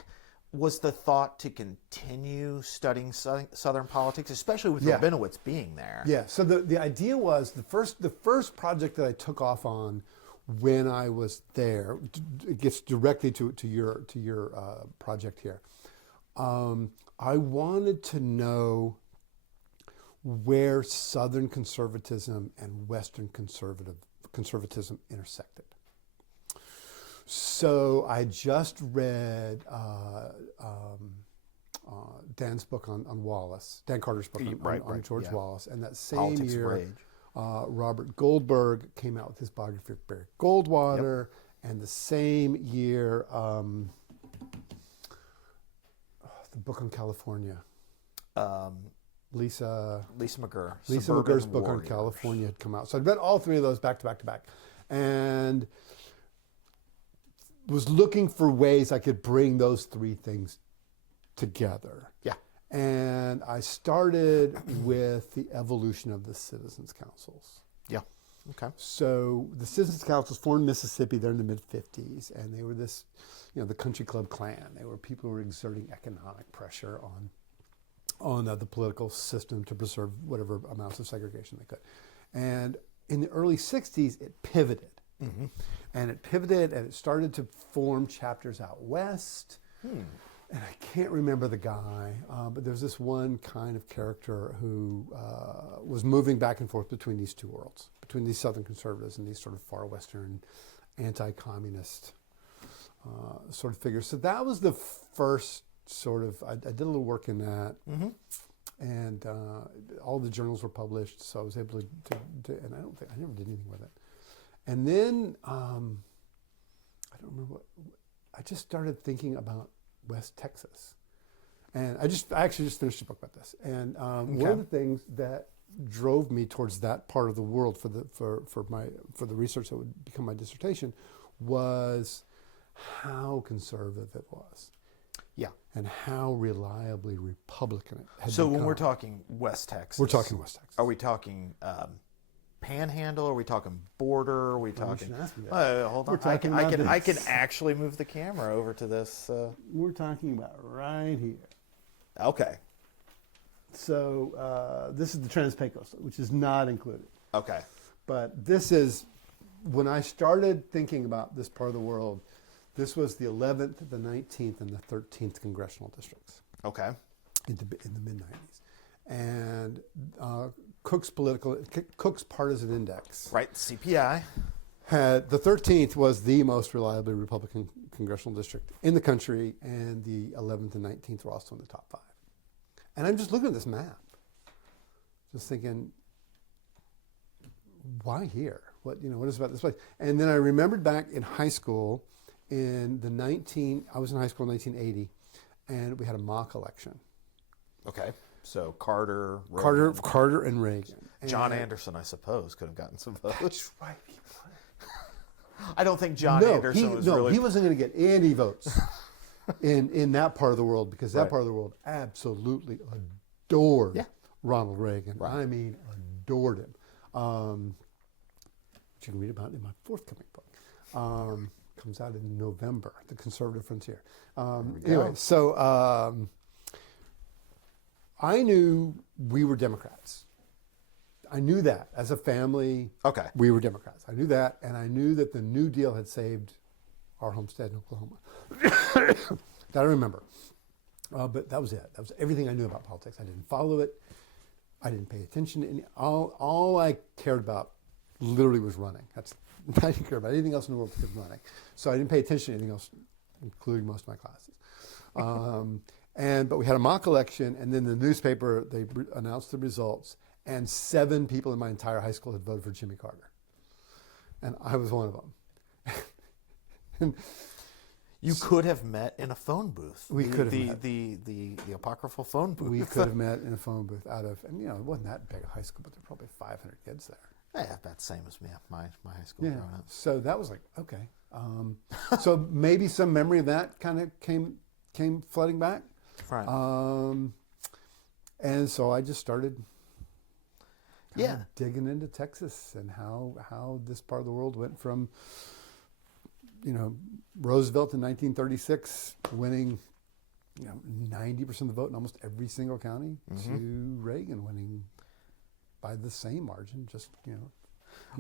was the thought to continue studying Southern politics, especially with Yeah. Rabinowitz being there? Yeah. So the idea was the first project that I took off on when I was there. It gets directly to your project here. I wanted to know where Southern conservatism and Western conservatism intersected. So I just read Dan's book on Wallace, Dan Carter's book on George Wallace, and that same Politics of year, Rage. Robert Goldberg came out with his biography of Barry Goldwater, and the same year, the book on California. Lisa McGurr. McGurr's book on California had come out. So I'd read all three of those back to back to back, and was looking for ways I could bring those three things together. Yeah. And I started with the evolution of the citizens' councils. Yeah. Okay. So the citizens' councils formed in Mississippi. They're in the mid-50s, and they were this, the country club clan. They were people who were exerting economic pressure on the political system to preserve whatever amounts of segregation they could. And in the early 60s, it pivoted. Mm-hmm. And it pivoted, and it started to form chapters out west. And I can't remember the guy, but there's this one kind of character who was moving back and forth between these two worlds, between these Southern conservatives and these sort of far Western anti-communist sort of figures. So that was the first sort of, I did a little work in that. Mm-hmm. And all the journals were published, so I was able to and I never did anything with it. And then, I don't remember I just started thinking about West Texas. And I actually just finished a book about this. And one of the things that drove me towards that part of the world for the research that would become my dissertation was how conservative it was. Yeah. And how reliably Republican it had So become. when we're talking West Texas, We're talking West Texas. Are we talking Panhandle? Are we talking border? Are we talking? Hold on, I can actually move the camera over to this. We're talking about right here. Okay. So this is the Trans-Pecos, which is not included. Okay. But this is, when I started thinking about this part of the world, this was the 11th, the 19th, and the 13th congressional districts. Okay. In the mid-90s. And Cook's Partisan Index. Right, CPI. Had the 13th was the most reliably Republican congressional district in the country, and the 11th and 19th were also in the top 5. And I'm just looking at this map, just thinking, why here? What is about this place? And then I remembered back in high school, I was in high school in 1980, and we had a mock election. Okay. So Carter, and Reagan. John Anderson, I suppose, could have gotten some votes. That's right. I don't think John Anderson was really... he wasn't going to get any votes in that part of the world, because that part of the world absolutely adored Ronald Reagan. Right. I mean, adored him. Which you can read about in my forthcoming book. Comes out in November, The Conservative Frontier. Anyway, so I knew we were Democrats. I knew that as a family. Okay. We were Democrats. I knew that, and I knew that the New Deal had saved our homestead in Oklahoma. That I remember. But that was it. That was everything I knew about politics. I didn't follow it. I didn't pay attention to any. All I cared about literally was running. I didn't care about anything else in the world except running. So I didn't pay attention to anything else, including most of my classes. But we had a mock election, and then the newspaper, they announced the results, and 7 people in my entire high school had voted for Jimmy Carter. And I was one of them. And you could have met in a phone booth. We could have met. The apocryphal phone booth. We could have met in a phone booth and it wasn't that big a high school, but there were probably 500 kids there. Yeah, about the same as me, my high school growing up. So that was like, okay. So maybe some memory of that kind of came flooding back. Right. And so I just started digging into Texas and how this part of the world went from, Roosevelt in 1936 winning 90% of the vote in almost every single county to Reagan winning by the same margin. Just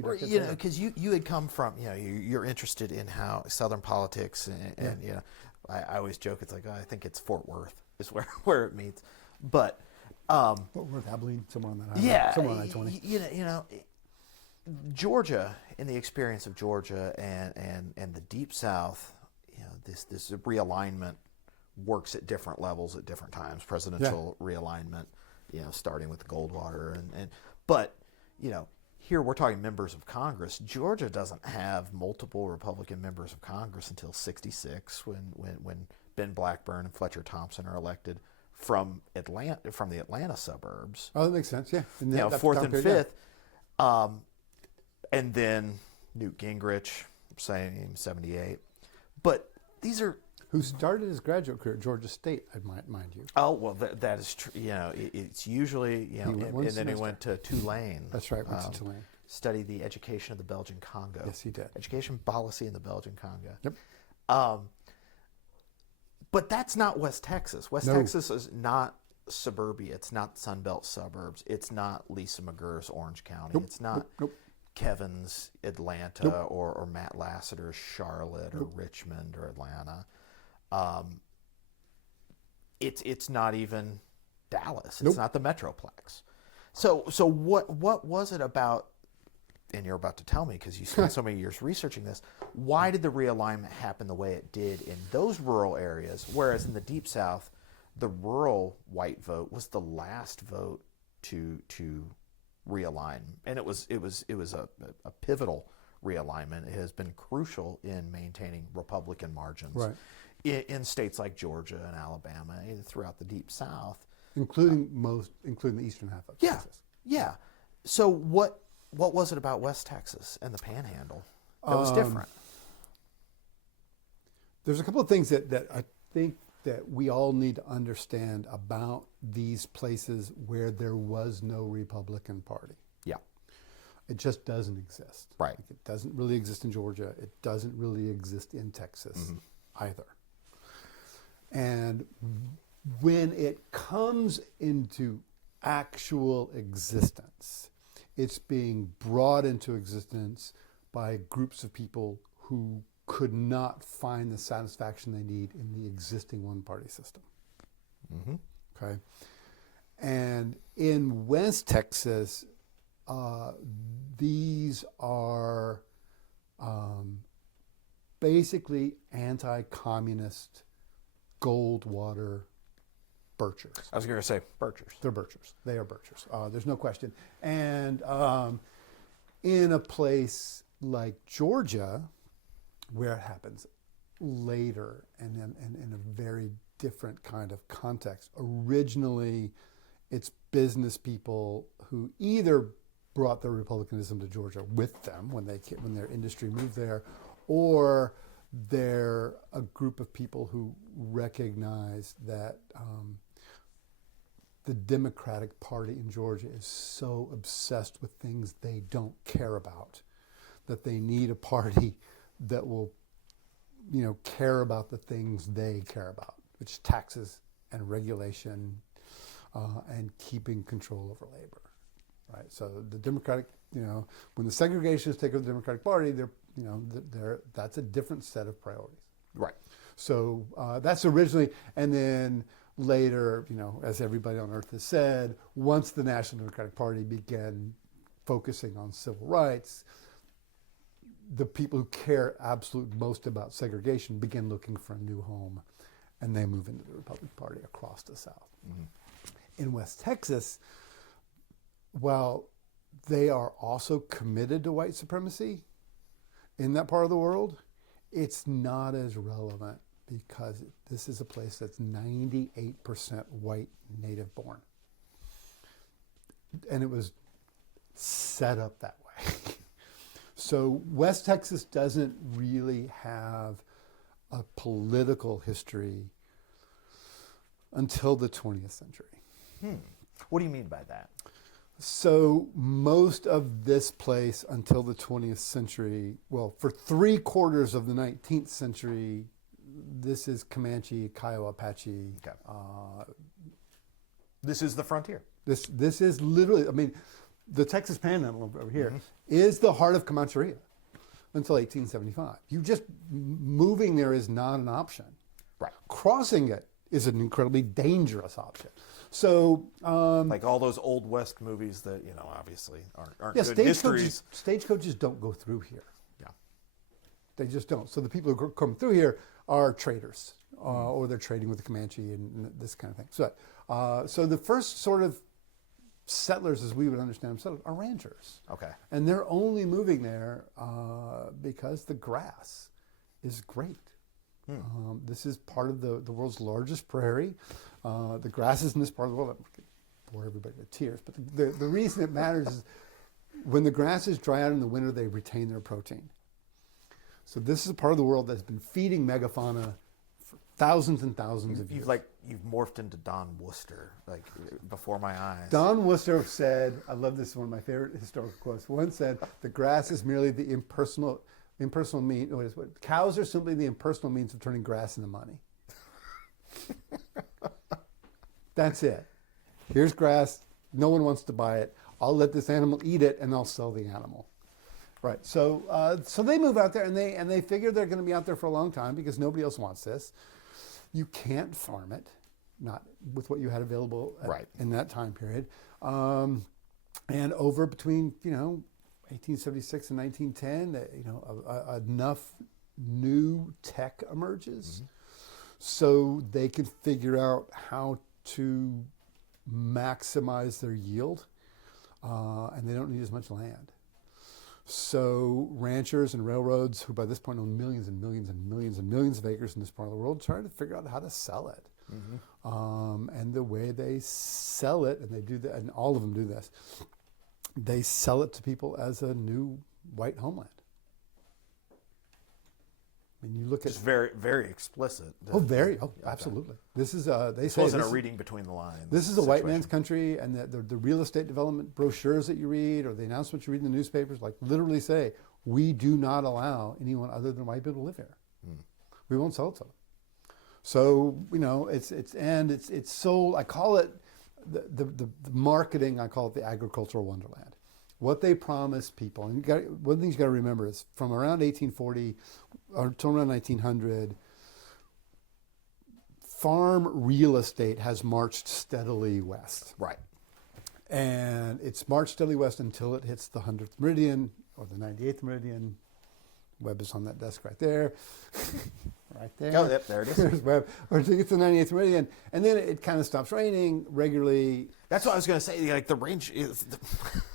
Or, because you had come from, you're interested in how Southern politics, and I always joke, it's like, I think it's Fort Worth is where it meets, but Fort Worth, Abilene, somewhere on that island, somewhere on I-20. Georgia, in the experience of Georgia and the Deep South, this realignment works at different levels at different times. Presidential realignment, starting with Goldwater, but here we're talking members of Congress. Georgia doesn't have multiple Republican members of Congress until '66, when Ben Blackburn and Fletcher Thompson are elected from the Atlanta suburbs. Oh, that makes sense. Yeah, And fourth and fifth, and then Newt Gingrich, saying '78. But these are who started his graduate career at Georgia State, mind you. Oh well, that is true. It's usually and then he went to Tulane. That's right, went to Tulane. Studied the education of the Belgian Congo. Yes, he did. Education policy in the Belgian Congo. Yep. But that's not West Texas. West Texas is not suburbia. It's not Sunbelt suburbs. It's not Lisa McGurr's Orange County. It's not Kevin's Atlanta or Matt Lassiter's Charlotte or Richmond or Atlanta. It's not even Dallas. It's not the Metroplex. So what was it about? And you're about to tell me because you spent so many years researching this. Why did the realignment happen the way it did in those rural areas, whereas in the Deep South, the rural white vote was the last vote to realign, and it was a pivotal realignment. It has been crucial in maintaining Republican margins in states like Georgia and Alabama and throughout the Deep South, including the eastern half of Texas. Yeah. So what was it about West Texas and the Panhandle that was different? There's a couple of things that I think that we all need to understand about these places where there was no Republican Party. Yeah. It just doesn't exist. Right. It doesn't really exist in Georgia. It doesn't really exist in Texas either. And when it comes into actual existence, it's being brought into existence by groups of people who could not find the satisfaction they need in the existing one-party system. Okay, and in West Texas, these are basically anti-communist Goldwater Birchers. I was going to say Birchers. They're Birchers. They are Birchers. There's no question. And in a place like Georgia, where it happens later and in a very different kind of context. Originally, it's business people who either brought their republicanism to Georgia with them when their industry moved there, or they're a group of people who recognize that the Democratic Party in Georgia is so obsessed with things they don't care about that they need a party that will, care about the things they care about, which is taxes and regulation and keeping control over labor, right? So the Democratic, when the segregationists take over the Democratic Party, that's a different set of priorities. Right. So that's originally, and then later, as everybody on earth has said, once the National Democratic Party began focusing on civil rights, the people who care absolute most about segregation begin looking for a new home, and they move into the Republican Party across the South. In West Texas, while they are also committed to white supremacy in that part of the world, it's not as relevant because this is a place that's 98% white native born. And it was set up that way. So West Texas doesn't really have a political history until the 20th century. What do you mean by that? So most of this place until the 20th century, well, for 3/4 of the 19th century, This is Comanche, Kiowa, Apache. Okay. This is the frontier. This is literally, I mean, the Texas Panhandle over here is the heart of Comancheria until 1875. You just moving there is not an option. Right. Crossing it is an incredibly dangerous option. So, like all those Old West movies that, obviously aren't yeah, good histories. stagecoaches don't go through here. Yeah. They just don't. So the people who come through here are traders, or they're trading with the Comanche and this kind of thing. So the first sort of settlers, as we would understand them, are ranchers. Okay. And they're only moving there because the grass is great. This is part of the world's largest prairie. The grasses in this part of the world, I bore everybody to tears, but the reason it matters is when the grasses dry out in the winter, they retain their protein. So this is a part of the world that's been feeding megafauna for thousands and thousands of years. You've morphed into Don Wooster, like before my eyes. Don Wooster said, I love this, one of my favorite historical quotes, once said, the grass is merely the impersonal mean. Cows are simply the impersonal means of turning grass into money. That's it. Here's grass. No one wants to buy it. I'll let this animal eat it, and I'll sell the animal. Right. So they move out there, and they figure they're going to be out there for a long time because nobody else wants this. You can't farm it, not with what you had available in that time period. And over between 1876 and 1910, enough new tech emerges, so they can figure out how to maximize their yield, and they don't need as much land. So ranchers and railroads, who by this point own millions and millions and millions and millions of acres in this part of the world, try to figure out how to sell it. And the way they sell it, and they do that, and all of them do this, they sell it to people as a new white homeland. I mean, you look Just at very, very explicit. Absolutely. This is This wasn't a reading between the lines. This is a white man's country, and the real estate development brochures that you read or the announcements you read in the newspapers, literally say, we do not allow anyone other than white people to live here. We won't sell it to them. So it's sold. I call it the marketing. I call it the agricultural wonderland. What they promise people, and one thing you got to remember is from around 1840 until around 1900, farm real estate has marched steadily west. Right. And it's marched steadily west until it hits the 100th meridian or the 98th meridian. Webb is on that desk right there. Right there. Oh, yep, there it is. There's Webb. Or until it gets to the 98th meridian. And then it kind of stops raining regularly. That's what I was going to say. Like the range is...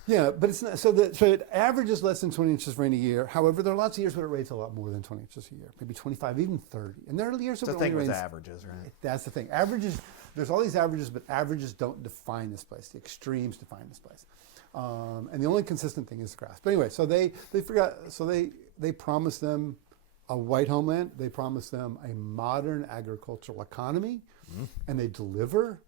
Yeah, but it's not, so it averages less than 20 inches of rain a year. However, there are lots of years where it rains a lot more than 20 inches a year, maybe 25, even 30. And there are years where it only rains. That's the thing with averages, right? That's the thing. Averages, there's all these averages, but averages don't define this place. The extremes define this place. And the only consistent thing is grass. But anyway, so they promise them a white homeland. They promise them a modern agricultural economy, and they deliver.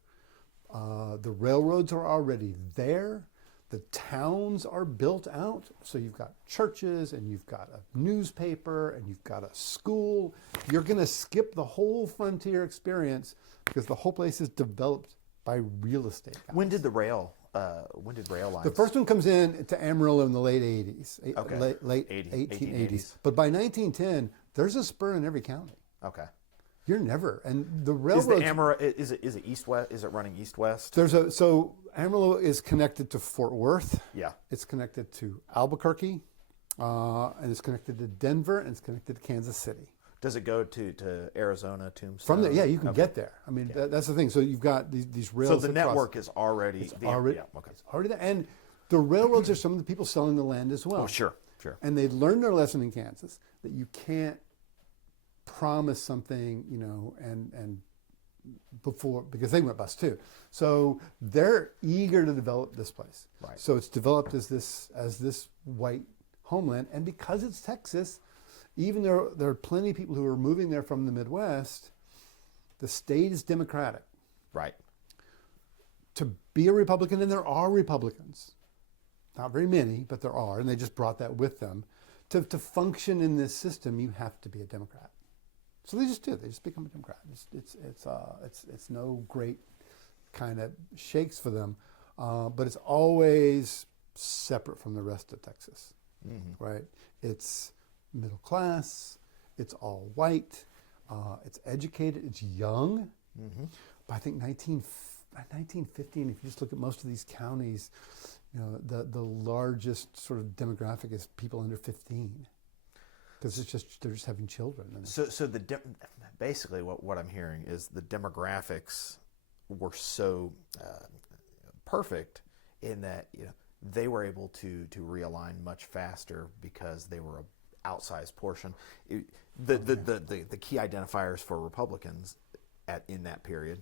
The railroads are already there. The towns are built out, so you've got churches, and you've got a newspaper, and you've got a school. You're going to skip the whole frontier experience because the whole place is developed by real estate guys. When did rail lines? The first one comes in to Amarillo in the late 80s, Okay. late 1880s. But by 1910, there's a spur in every county. Okay. You're never, and the railroads. Is it east-west? Is it running east-west? So Amarillo is connected to Fort Worth. Yeah. It's connected to Albuquerque, and it's connected to Denver, and it's connected to Kansas City. Does it go to Arizona, Tombstone? From there, yeah, you can get there. I mean, that's the thing. So you've got these rails. So the network is already... already there. And the railroads are some of the people selling the land as well. Oh, sure. And they learned their lesson in Kansas that you can't promise something, and before, because they went bust too. So they're eager to develop this place. Right. So it's developed as this white homeland, and because it's Texas, even though there are plenty of people who are moving there from the Midwest, the state is Democratic. Right. To be a Republican, and there are Republicans, not very many, but there are, and they just brought that with them. To function in this system, you have to be a Democrat. So they just do. They just become a Democrat. It's no great kind of shakes for them, but it's always separate from the rest of Texas, right? It's middle class. It's all white. It's educated. It's young. But I think 1915, if you just look at most of these counties, you know, the largest sort of demographic is people under 15. Because they're just having children. So basically what I'm hearing is the demographics were so perfect in that, you know, they were able to realign much faster because they were an outsized portion. The key identifiers for Republicans in that period: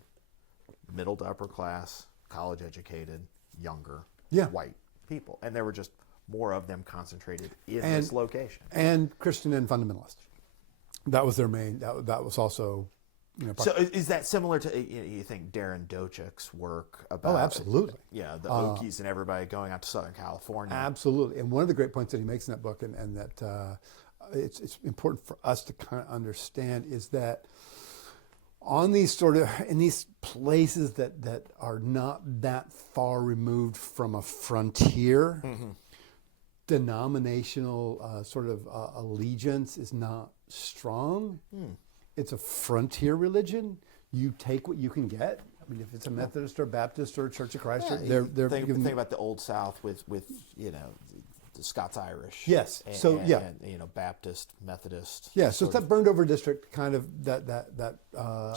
middle to upper class, college educated, younger, white people, and there were just more of them concentrated in this location. And Christian and fundamentalist. That was their main. That was also, you know. So is that similar to, you think, Darren Dochuk's work about? Oh, absolutely. Yeah, the Okies and everybody going out to Southern California. Absolutely. And one of the great points that he makes in that book, and that it's important for us to kind of understand, is that on these in these places that are not that far removed from a frontier, denominational allegiance is not strong. It's a frontier religion. You take what you can get. I mean, if it's a Methodist or Baptist or Church of Christ, they're think about the Old South with you know, the Scots-Irish. Yes. And, you know, Baptist, Methodist. Yeah. So it's that burned over district kind of that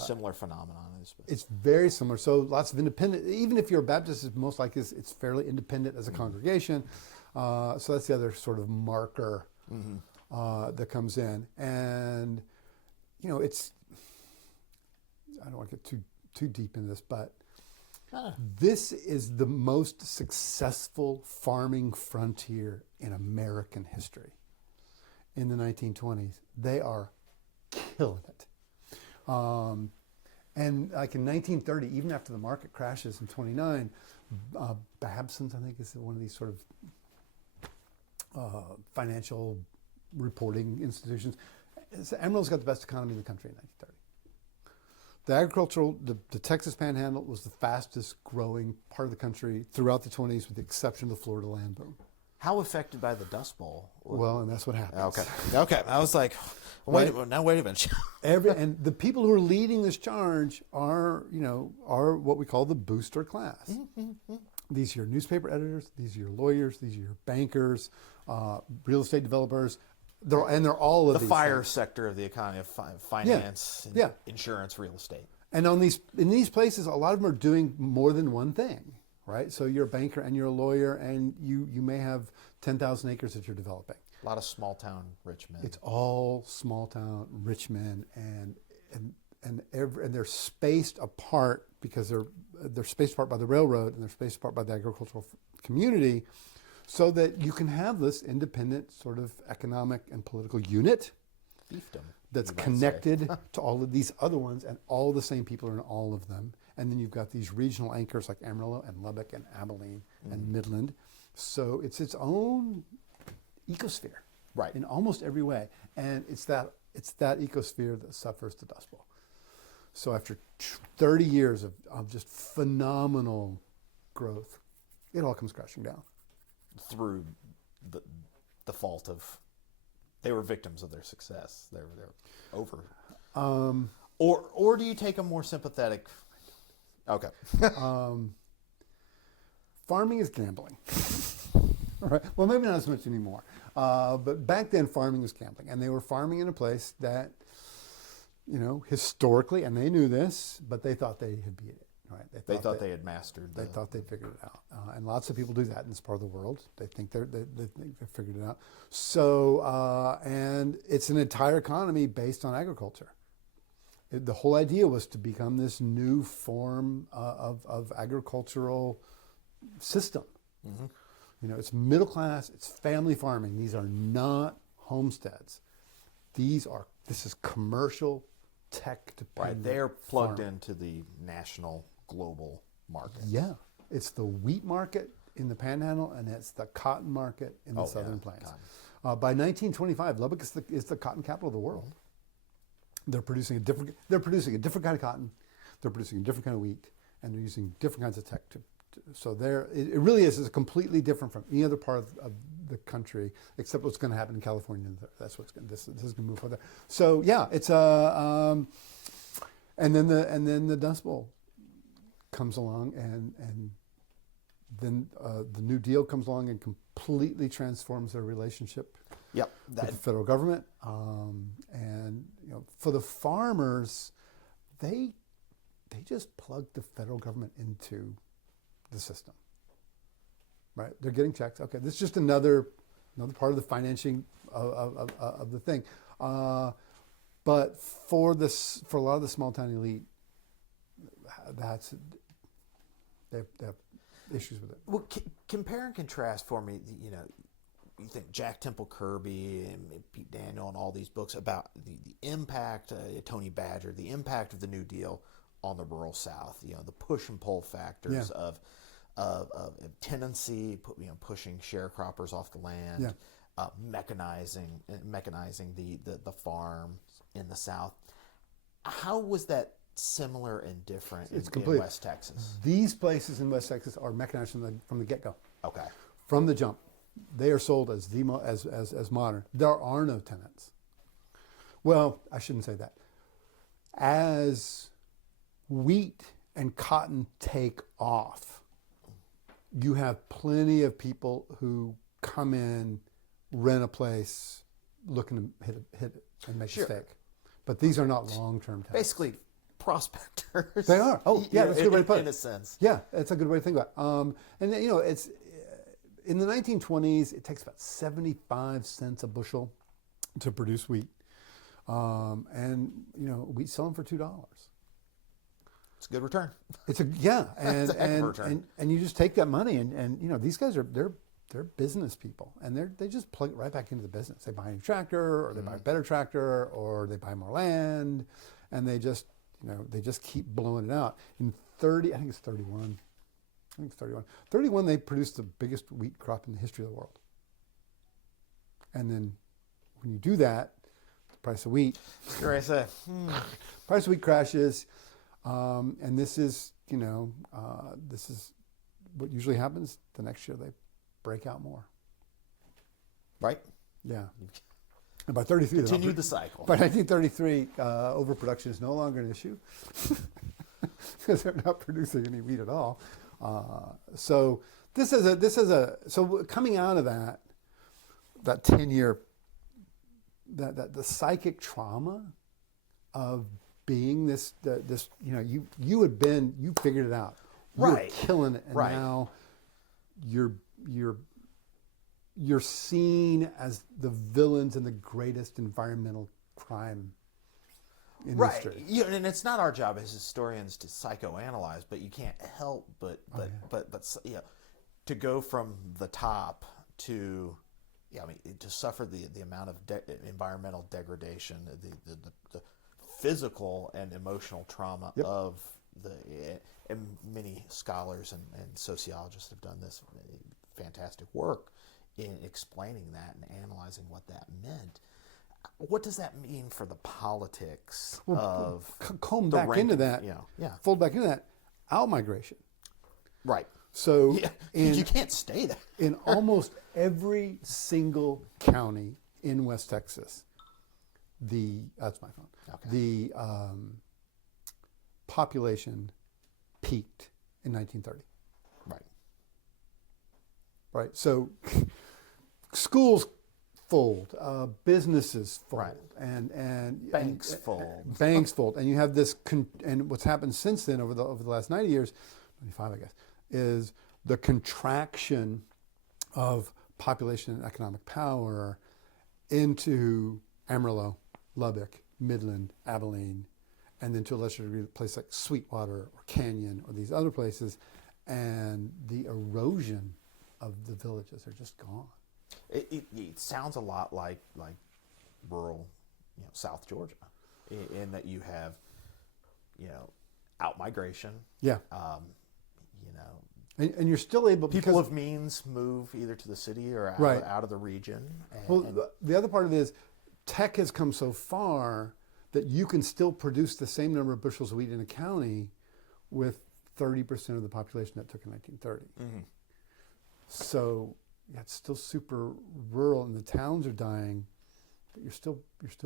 similar phenomenon. It's very similar. So lots of independent. Even if you're a Baptist, it's most likely it's fairly independent as a congregation. So that's the other sort of marker that comes in, and you know, I don't want to get too deep in this, but this is the most successful farming frontier in American history. In the 1920s, they are killing it. And like in 1930, even after the market crashes in 29, Babson's, I think, is one of these sort of financial reporting institutions. Amarillo's got the best economy in the country in 1930. The Texas Panhandle was the fastest growing part of the country throughout the 20s, with the exception of the Florida land boom. How affected by the Dust Bowl? Well, and that's what happened. Okay. I was like, wait a minute. And the people who are leading this charge are what we call the booster class. These are your newspaper editors. These are your lawyers. These are your bankers, real estate developers. They're all of the these fire things. sector of the economy, of finance, insurance, real estate. And in these places, a lot of them are doing more than one thing, right? So you're a banker and you're a lawyer, and you may have 10,000 acres that you're developing. A lot of small town rich men. It's all small town rich men, and they're spaced apart because they're spaced apart by the railroad, and they're spaced apart by the agricultural community, so that you can have this independent sort of economic and political unit Fiefdom, that's connected to all of these other ones, and all the same people are in all of them. And then you've got these regional anchors like Amarillo and Lubbock and Abilene and Midland. So it's its own ecosphere, right, in almost every way. And it's that ecosphere that suffers the Dust Bowl. So after 30 years of just phenomenal growth, it all comes crashing down. Through the fault of, they were victims of their success. They're over. Or do you take a more sympathetic? Okay. Farming is gambling. All right. Well, maybe not as much anymore. But back then, farming was gambling, and they were farming in a place that, historically, and they knew this, but they thought they had beat it. Right? They thought they had mastered. They thought they figured it out, and lots of people do that in this part of the world. They think they figured it out. So, and it's an entire economy based on agriculture. The whole idea was to become this new form of agricultural system. It's middle class. It's family farming. These are not homesteads. This is commercial, tech dependent. Right, they're plugged into the national, global market. Yeah, it's the wheat market in the Panhandle, and it's the cotton market in the Southern Plains. By 1925, Lubbock is the cotton capital of the world. They're producing a different kind of cotton. They're producing a different kind of wheat, and they're using different kinds of tech. So it really is completely different from any other part of the country, except what's going to happen in California. That's this is going to move further. So yeah, it's and then the Dust Bowl comes along, and then the New Deal comes along and completely transforms their relationship Yep. with the federal government. And for the farmers, they just plug the federal government into the system. Right? They're getting checks. Okay, this is just another part of the financing of the thing. But for a lot of the small town elite, they have issues with it. Well, compare and contrast for me. You think Jack Temple Kirby and Pete Daniel and all these books about the impact, Tony Badger, the impact of the New Deal on the rural South. The push and pull factors of tenancy, pushing sharecroppers off the land, mechanizing the farm in the South. How was that similar and different in West Texas? These places in West Texas are mechanized from the get-go. Okay. From the jump. They are sold as modern. There are no tenants. Well, I shouldn't say that. As wheat and cotton take off, you have plenty of people who come in, rent a place, looking to hit it and make a stake. But these are not long-term tenants. Basically, prospectors. They are. Oh, yeah, that's a good way to put it. In a sense. Yeah, that's a good way to think about it. And it's in the 1920s, it takes about 75 cents a bushel to produce wheat. And we sell them for $2. It's a good return. It's a heck of a return. And you just take that money and these guys they're business people, and they just plug it right back into the business. They buy a new tractor, or they buy a better tractor, or they buy more land, and they just keep blowing it out. In 31, 31, they produced the biggest wheat crop in the history of the world. And then when you do that, the price of wheat, price of wheat crashes, and this is what usually happens. The next year they break out more. Right? Yeah. And by 33, continue the cycle. By 1933, overproduction is no longer an issue because they're not producing any wheat at all. So coming out of that 10-year, that the psychic trauma of being you figured it out. You were killing it, and now you're seen as the villains in the greatest environmental crime in history. And it's not our job as historians to psychoanalyze, but you can't help but to go from the top to to suffer the amount of environmental degradation, the physical and emotional trauma of and many scholars and sociologists have done this fantastic work in explaining that and analyzing what that meant. What does that mean for the politics of fold back into that out-migration? Right. So you can't stay there. In almost every single county in West Texas, that's my phone. Okay. The population peaked in 1930. Right. So schools fold, businesses fold, and banks fold. Banks fold, and you have this. And what's happened since then, over the last 90 years, 95, I guess, is the contraction of population and economic power into Amarillo, Lubbock, Midland, Abilene, and then to a lesser degree, a place like Sweetwater or Canyon or these other places, and the erosion of the villages are just gone. It sounds a lot like rural, South Georgia, in that you have, out migration. Yeah. And you're still able. People of means move either to the city or out of the region. The other part of it is tech has come so far that you can still produce the same number of bushels of wheat in a county with 30% of the population that took in 1930. Mm-hmm. So yeah, it's still super rural, and the towns are dying, but you're still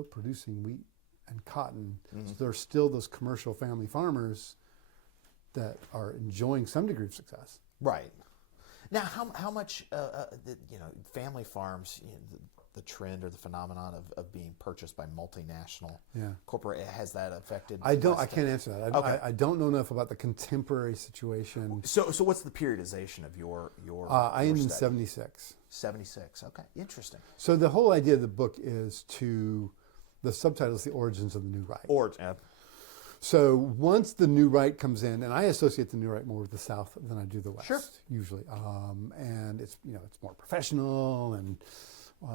producing wheat and cotton. Mm-hmm. So there's still those commercial family farmers that are enjoying some degree of success. Right. Now, how much family farms, the trend or the phenomenon of being purchased by multinational corporate, has that affected? I can't answer that. Okay. I don't know enough about the contemporary situation. So what's the periodization of your I your am in study? 76. 76. Okay, interesting. So the whole idea of the book is the subtitle is The Origins of the New Right. So once the New Right comes in, and I associate the New Right more with the South than I do the West, Sure. usually, and it's it's more professional and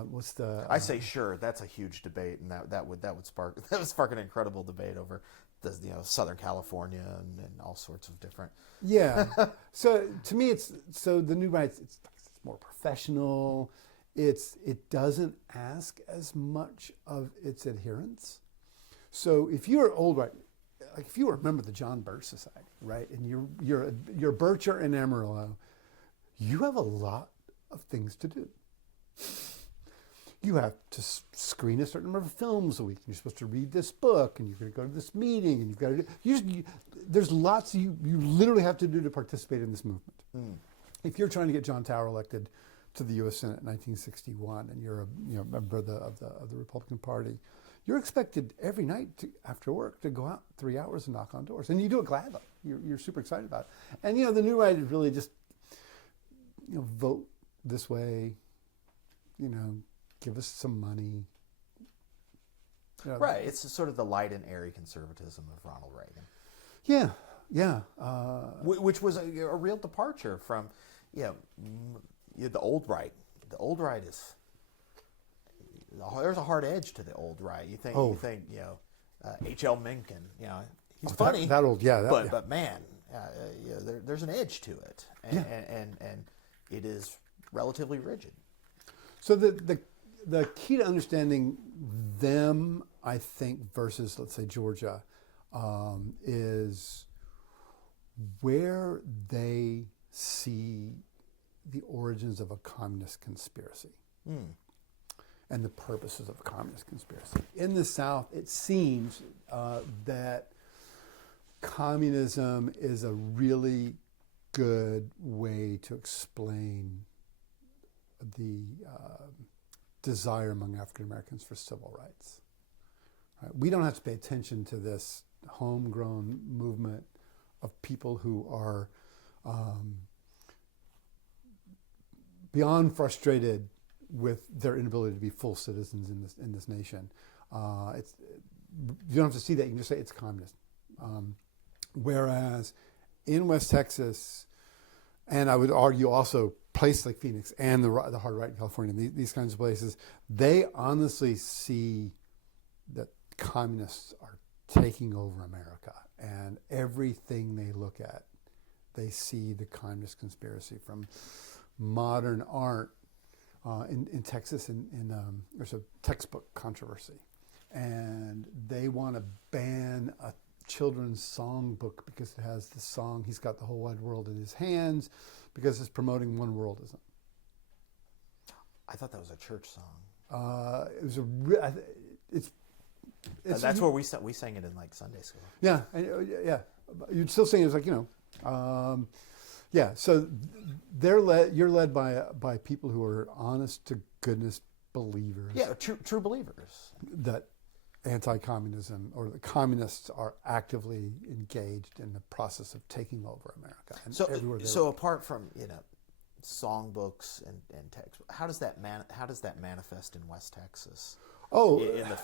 what's the? I say sure. That's a huge debate, and that would spark an incredible debate over the Southern California and all sorts of different. Yeah. So to me, the New Right. It's more professional. It doesn't ask as much of its adherents. So if you're old right. Like if you were a member of the John Birch Society, right, and you're Bircher in Amarillo, you have a lot of things to do. You have to screen a certain number of films a week. You're supposed to read this book, and you're going to go to this meeting, and you've got to. There's lots you literally have to do to participate in this movement. Mm. If you're trying to get John Tower elected to the U.S. Senate in 1961, and you're a member of the Republican Party, you're expected every night after work to go out 3 hours and knock on doors, and you do it gladly. You're super excited about it. And the New Right is really just vote this way, give us some money. Right. It's sort of the light and airy conservatism of Ronald Reagan. Yeah. Which was a real departure from the old right. The old right is. There's a hard edge to the old right. You think H.L. Mencken, he's funny. That old, yeah. But man, there's an edge to it, and it is relatively rigid. So the key to understanding them, I think, versus let's say Georgia, is where they see the origins of a communist conspiracy. Mm. And the purposes of a communist conspiracy. In the South, it seems that communism is a really good way to explain the desire among African Americans for civil rights. Right? We don't have to pay attention to this homegrown movement of people who are beyond frustrated with their inability to be full citizens in this nation. You don't have to see that. You can just say it's communist. Whereas in West Texas, and I would argue also places like Phoenix and the hard right in California, these kinds of places, they honestly see that communists are taking over America, and everything they look at, they see the communist conspiracy, from modern art. In Texas, there's a textbook controversy, and they want to ban a children's song book because it has the song "He's Got the Whole Wide World in His Hands," because it's promoting one worldism. I thought that was a church song. It was it's that's where we sang it in like Sunday school. Yeah, yeah. You'd still sing it. It's like yeah, so you're led by people who are honest to goodness believers. Yeah, true believers. That anti-communism or the communists are actively engaged in the process of taking over America. And so apart from songbooks and text, how does that manifest in West Texas? Oh, in the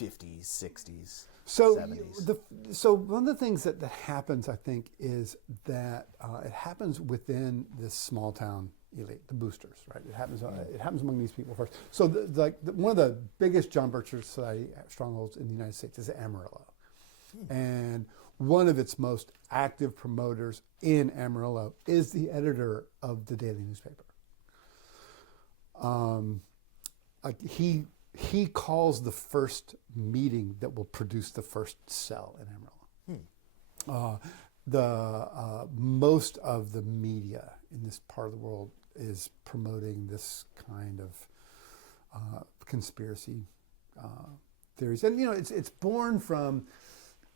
50s, 60s, so 70s. So one of the things that happens, I think, is that it happens within this small town elite, the boosters, right? It happens among these people first. So one of the biggest John Birch Society strongholds in the United States is Amarillo, and one of its most active promoters in Amarillo is the editor of the daily newspaper. he calls the first meeting that will produce the first cell in Amarillo. Most of the media in this part of the world is promoting this kind of conspiracy theories, and it's born from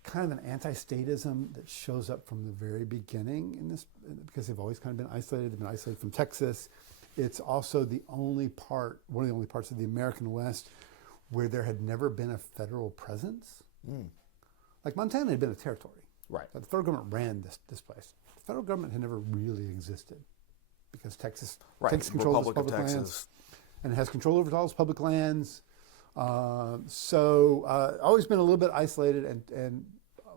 kind of an anti-statism that shows up from the very beginning in this, because they've always kind of been isolated. They've been isolated from Texas. It's also one of the only parts of the American West where there had never been a federal presence. Like Montana had been a territory. Right. But the federal government ran this place. The federal government had never really existed because Texas takes control of its public lands and has control over all its public lands. Always been a little bit isolated, and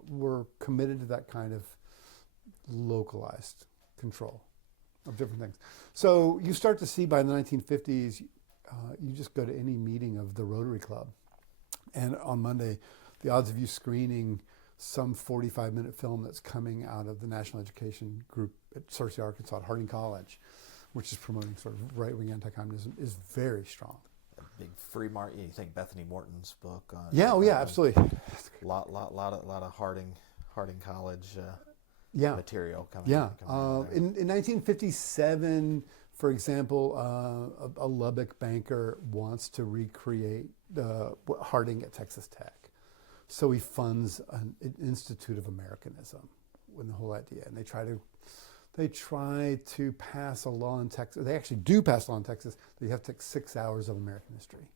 we're committed to that kind of localized control of different things. So you start to see by the 1950s, you just go to any meeting of the Rotary Club, and on Monday, the odds of you screening some 45-minute film that's coming out of the National Education Group at Searcy, Arkansas, at Harding College, which is promoting sort of right-wing anti-communism, is very strong. Big free market. You think Bethany Morton's book on? Yeah, absolutely. Lot of Harding College material coming. Yeah, coming in 1957, for example, a Lubbock banker wants to recreate Harding at Texas Tech, so he funds an Institute of Americanism with the whole idea, and they try to pass a law in Texas. They actually do pass a law in Texas that you have to take 6 hours of American history,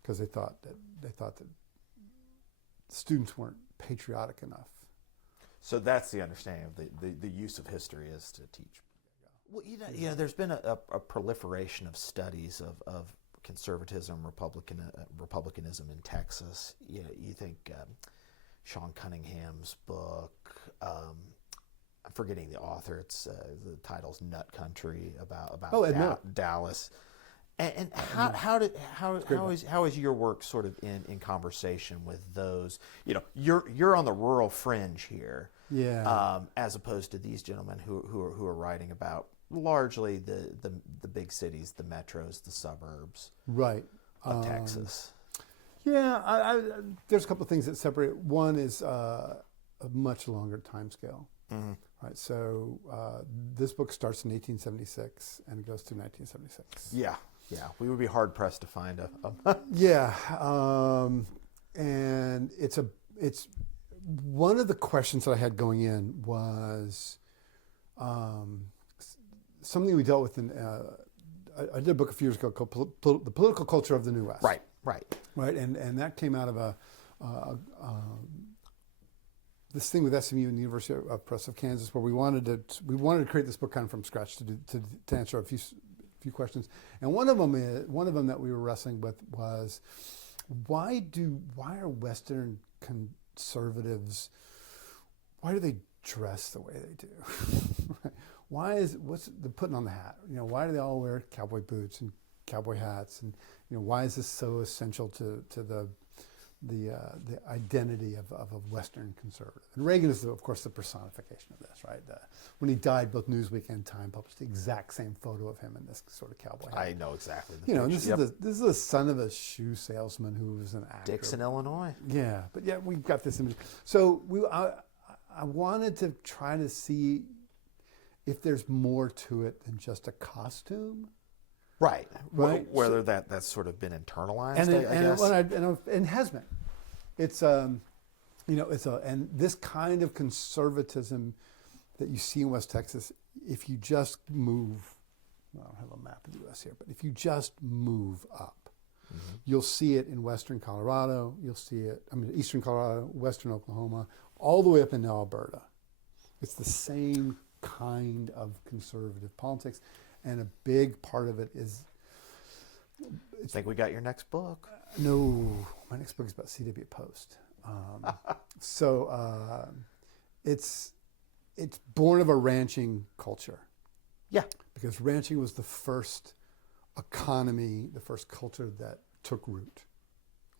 because they thought that students weren't patriotic enough. So that's the understanding of the use of history is to teach. Well, there's been a proliferation of studies of conservatism, republicanism in Texas. You think Sean Cunningham's book. I'm forgetting the author. It's the title's Nut Country about Dallas. And how is your work sort of in conversation with those? You're on the rural fringe here, as opposed to these gentlemen who are writing about largely the big cities, the metros, the suburbs, right, of Texas. There's a couple of things that separate. One is a much longer time scale. Mm-hmm. Right, so this book starts in 1876 and it goes through 1976. Yeah, we would be hard pressed to find a. And it's one of the questions that I had going in was something we dealt with in. I did a book a few years ago called "The Political Culture of the New West." Right, and that came out of this thing with SMU and the University of Press of Kansas, where we wanted to create this book kind of from scratch to answer a few questions. And one of them that we were wrestling with was why are Western conservatives, why do they dress the way they do? What's the putting on the hat? Why do they all wear cowboy boots and cowboy hats? And why is this so essential to the identity of a Western conservative? And Reagan is, of course, the personification of this, right? When he died, both Newsweek and Time published the exact same photo of him in this sort of cowboy hat. I know exactly. This is the son of a shoe salesman who was an actor. Dixon, Illinois. Yeah, but we've got this image. So I wanted to try to see if there's more to it than just a costume. Right. Whether that's sort of been internalized, I guess. And has been. It's and this kind of conservatism that you see in West Texas, if you just move, I don't have a map of the U.S. here, but if you just move up, mm-hmm. you'll see it in Western Colorado, Eastern Colorado, Western Oklahoma, all the way up into Alberta. It's the same kind of conservative politics. And a big part of it is. I think we got your next book. No, my next book is about C.W. Post. It's born of a ranching culture. Yeah, because ranching was the first economy, the first culture that took root.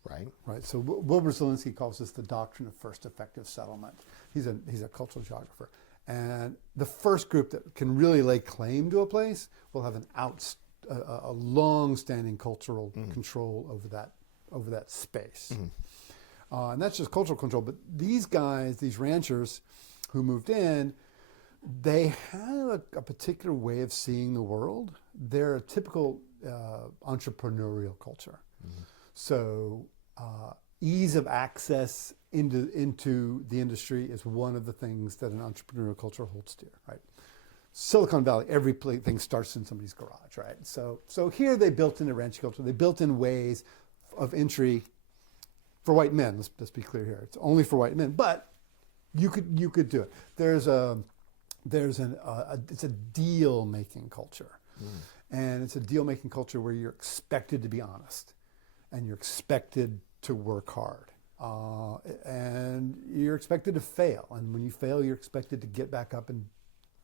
Right. So Wilbur Zielinski calls this the doctrine of first effective settlement. He's a cultural geographer. And the first group that can really lay claim to a place will have a long-standing cultural control over over that space. And that's just cultural control. But these guys, these ranchers who moved in, they have a particular way of seeing the world. They're a typical entrepreneurial culture. So ease of access into the industry is one of the things that an entrepreneurial culture holds dear, right? Silicon Valley, everything starts in somebody's garage, right? So here they built in a ranch culture. They built in ways of entry for white men. Let's be clear here. It's only for white men, but you could do it. It's a deal making culture, and it's a deal making culture where you're expected to be honest, and you're expected to work hard, and you're expected to fail. And when you fail, you're expected to get back up and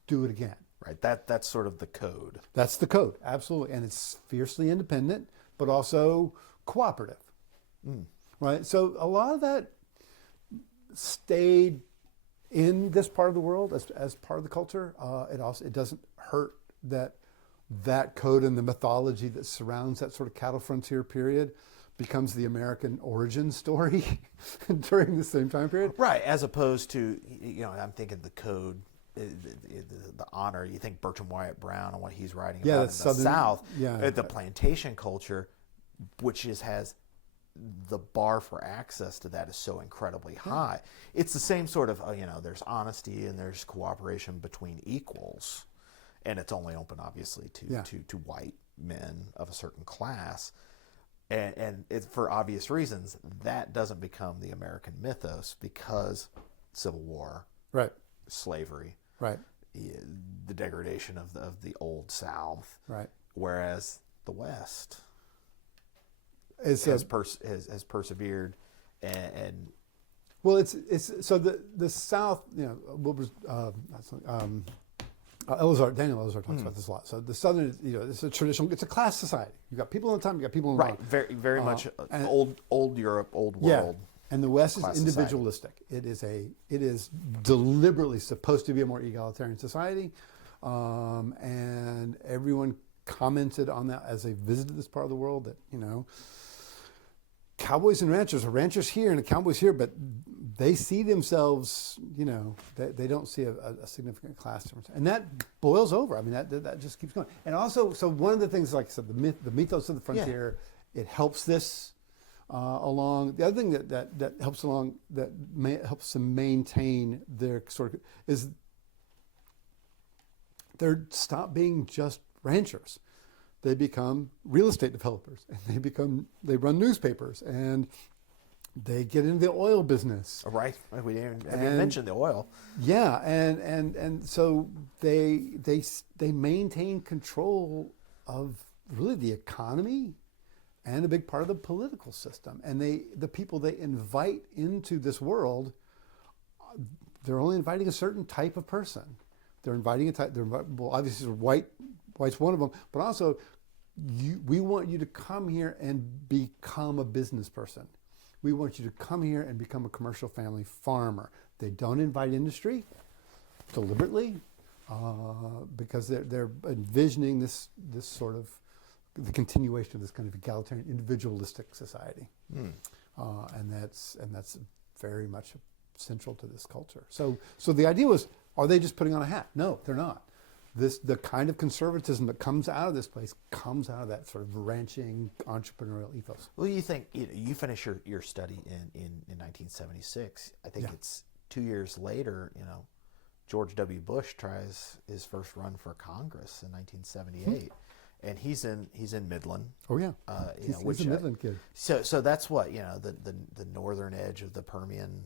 do it again. Right. That's sort of the code. That's the code, absolutely, and it's fiercely independent, but also cooperative. Right. So a lot of that stayed in this part of the world as part of the culture. It doesn't hurt that code and the mythology that surrounds that sort of cattle frontier period becomes the American origin story during the same time period. Right, as opposed to, I'm thinking the code, the honor. You think Bertram Wyatt Brown and what he's writing about in the South, the plantation culture, which has the bar for access to that is so incredibly high. It's the same sort of, there's honesty and there's cooperation between equals, and it's only open obviously to white men of a certain class, and it, for obvious reasons, that doesn't become the American mythos because Civil War, right, slavery, right, the degradation of the old South, right, whereas the West has persevered, and well, it's so the South, Daniel Elazar talks about this a lot. So the Southern, it's a traditional, it's a class society. You got people on the top, you got people on the bottom. Right, very much old Europe, old world. And the West is individualistic. Society. It is deliberately supposed to be a more egalitarian society, and everyone commented on that as they visited this part of the world that cowboys and ranchers, or ranchers here and the cowboys here, but they see themselves, they don't see a significant class difference. And that boils over. I mean, that just keeps going. And also, so one of the things, like I said, the mythos of the frontier, it helps this along. The other thing that helps along, helps them maintain their sort of, is they stop being just ranchers. They become real estate developers, and they run newspapers, and they get into the oil business. Right. We didn't mention the oil. Yeah, and so they maintain control of really the economy and a big part of the political system. And the people they invite into this world, they're only inviting a certain type of person. They're inviting a type. Well, obviously, white's one of them, but also, we want you to come here and become a business person. We want you to come here and become a commercial family farmer. They don't invite industry deliberately because they're envisioning this sort of the continuation of this kind of egalitarian, individualistic society, and that's very much central to this culture. So the idea was, are they just putting on a hat? No, they're not. The kind of conservatism that comes out of this place comes out of that sort of ranching entrepreneurial ethos. Well, you think you finish your study in 1976. I think it's 2 years later. George W. Bush tries his first run for Congress in 1978, and he's in Midland. Oh yeah, he's a Midland kid. So that's what the northern edge of the Permian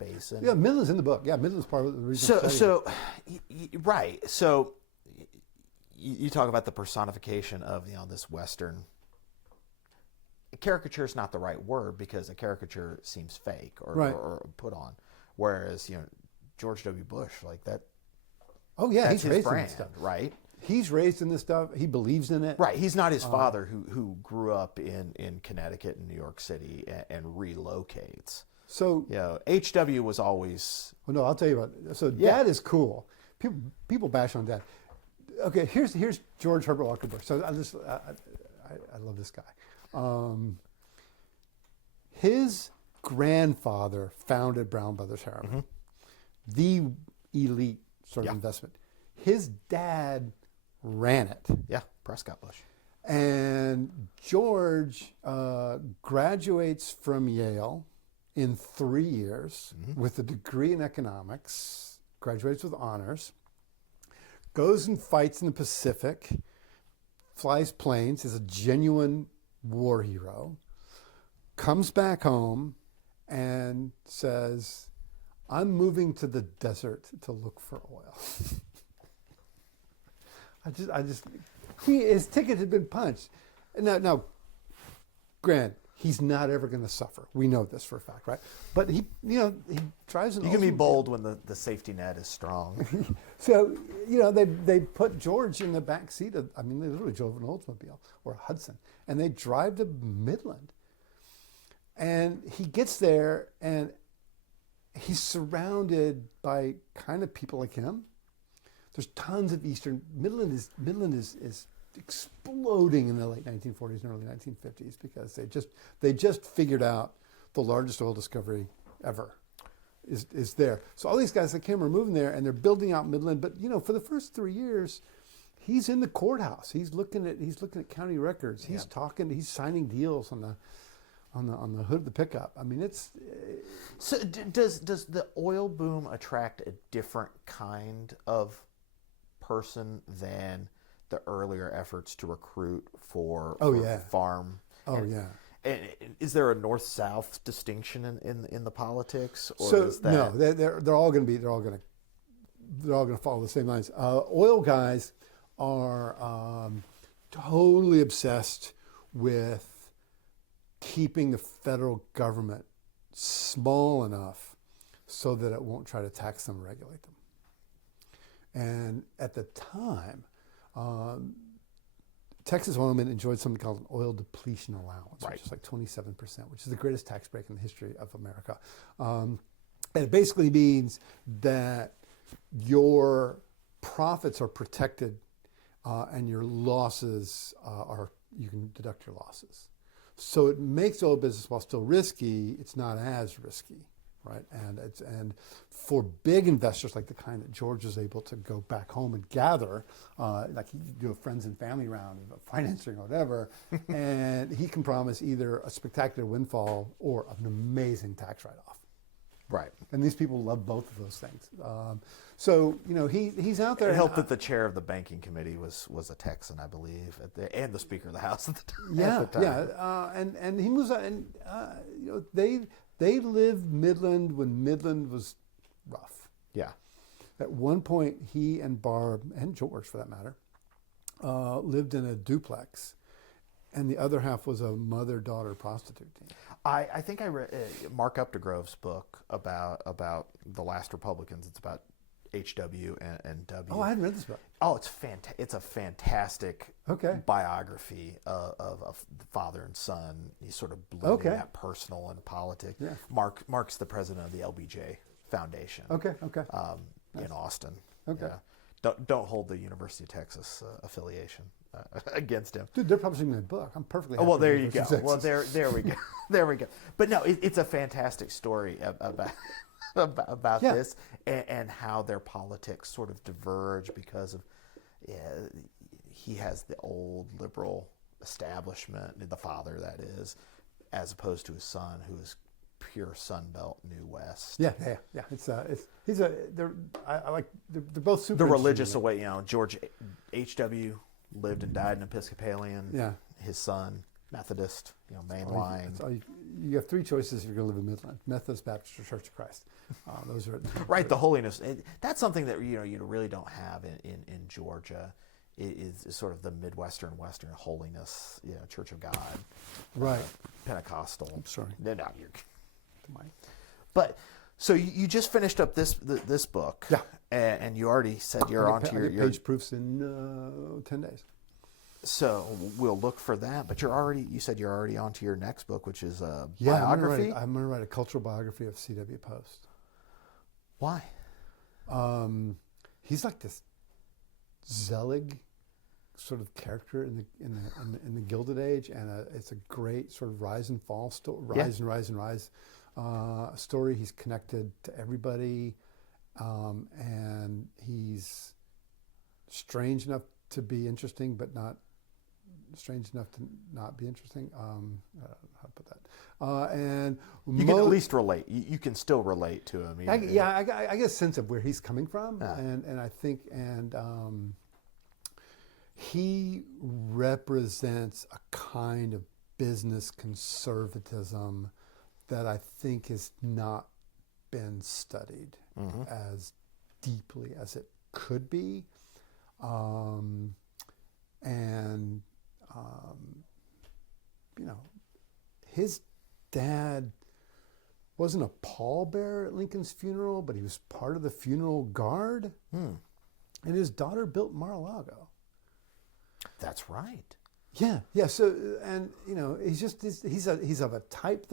Basin. Yeah, Midland's in the book. Yeah, Midland's part of the reason. Right. So you talk about the personification of this Western. Caricature is not the right word because a caricature seems fake or put on, whereas George W. Bush, like that. Oh yeah, he's raised brand, in this stuff, right? He's raised in this stuff. He believes in it. Right. He's not his father who grew up in Connecticut and New York City and relocates. So H.W. was always. Well, no, I'll tell you about it. So Dad is cool. People bash on Dad. Okay, here's George Herbert Walker Bush. So I love this guy. His grandfather founded Brown Brothers Harriman, the elite sort of investment. His dad ran it. Yeah, Prescott Bush. And George graduates from Yale in 3 years with a degree in economics, graduates with honors, goes and fights in the Pacific, flies planes, is a genuine war hero, comes back home and says, I'm moving to the desert to look for oil. His ticket had been punched. Now, Grant, he's not ever going to suffer. We know this for a fact, right? But he drives an. You can be bold when the safety net is strong. So, they put George in the back seat of, they literally drove an Oldsmobile or a Hudson, and they drive to Midland. And he gets there, and he's surrounded by kind of people like him. There's tons of Midland is exploding in the late 1940s and early 1950s because they just figured out the largest oil discovery ever is there. So all these guys that came are moving there, and they're building out Midland. But for the first 3 years, he's in the courthouse. He's looking at county records. He's talking. He's signing deals on the hood of the pickup. It's. So does the oil boom attract a different kind of person than the earlier efforts to recruit for farm? And is there a north-south distinction in the politics, or is that... No, they're all going to follow the same lines. Oil guys are totally obsessed with keeping the federal government small enough so that it won't try to tax them or regulate them. And at the time, Texas Oilmen enjoyed something called an oil depletion allowance, which is like 27%, which is the greatest tax break in the history of America. And it basically means that your profits are protected and your losses you can deduct your losses. So it makes oil business, while still risky, it's not as risky, right? And for big investors like the kind that George was able to go back home and gather, like he could do a friends and family round of financing or whatever, and he can promise either a spectacular windfall or an amazing tax write-off. Right. And these people love both of those things. So he's out there. It helped that the chair of the banking committee was a Texan, I believe, and the Speaker of the House at the time. And he moves on, and they lived Midland when Midland was rough. Yeah. At one point, he and Barb and George, for that matter, lived in a duplex, and the other half was a mother-daughter prostitute team. I think I read Mark Updegrove's book about the last Republicans. It's about H.W. and W. Oh, I hadn't read this book. Oh, it's a fantastic biography of the father and son. He's sort of blending that personal and politics. Yeah. Mark's the president of the LBJ Foundation. In Austin. Okay. Yeah. Don't hold the University of Texas affiliation against him. Dude, they're publishing my book. I'm perfectly happy. Well, there you go. Well, there we go. There we go. But no, it's a fantastic story about this and how their politics sort of diverge because of he has the old liberal establishment, the father that is, as opposed to his son who is pure Sun Belt, New West. Yeah. They're both super. The religious away, George H.W. lived and died an Episcopalian. Yeah. His son, Methodist, mainline. You have three choices if you're going to live in Midland: Methodist, Baptist, or Church of Christ. Those are right. The holiness. That's something that you really don't have in Georgia. Is sort of the Midwestern, Western holiness. Church of God. Right. Pentecostal. I'm sorry. No, you're. But so you just finished up this book. Yeah. And you already said you're onto your page proofs in 10 days. So we'll look for that. But you said you're already onto your next book, which is a biography. I'm going to write a cultural biography of C.W. Post. Why? He's like this Zelig sort of character in the Gilded Age, and it's a great sort of rise and fall rise story. He's connected to everybody, and he's strange enough to be interesting, but not strange enough to not be interesting. I don't know how to put that. And you can at least relate. You can still relate to him. I get a sense of where he's coming from, and I think he represents a kind of business conservatism that I think has not been studied as deeply as it could be. His dad wasn't a pallbearer at Lincoln's funeral, but he was part of the funeral guard. And his daughter built Mar-a-Lago. That's right. Yeah. So, and he's of a type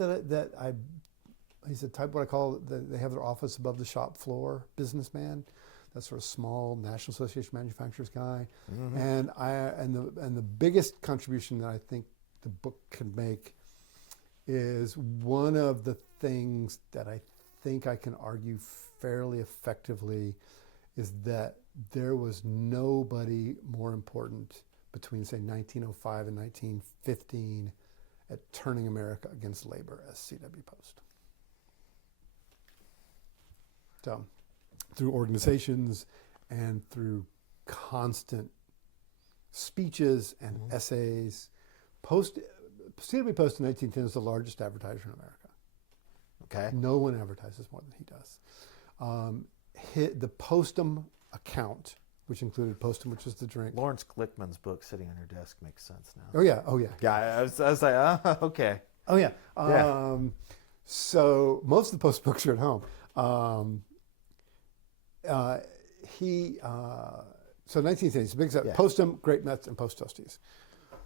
he's a type what I call they have their office above the shop floor businessman. That sort of small National Association of Manufacturers guy. And the biggest contribution that I think the book can make is one of the things that I think I can argue fairly effectively is that there was nobody more important between, say, 1905 and 1915 at turning America against labor as C.W. Post. So, through organizations and through constant speeches and essays, C.W. Post in 1910 is the largest advertiser in America. Okay. No one advertises more than he does. The Postum account, which included Postum, which was the drink. Lawrence Glickman's book sitting on your desk makes sense now. Oh yeah. Yeah, I was like, okay. Oh yeah. So most of the Post books are at home. So 1910s, big stuff. Postum, Grape Nuts, and Post Toasties.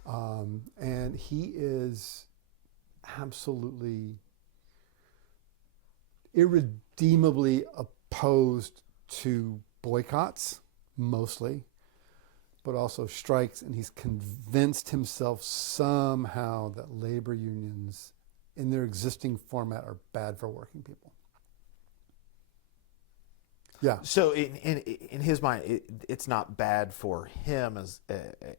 And he is absolutely irredeemably opposed to boycotts, mostly, but also strikes, and he's convinced himself somehow that labor unions in their existing format are bad for working people. Yeah. So in his mind, it's not bad for him as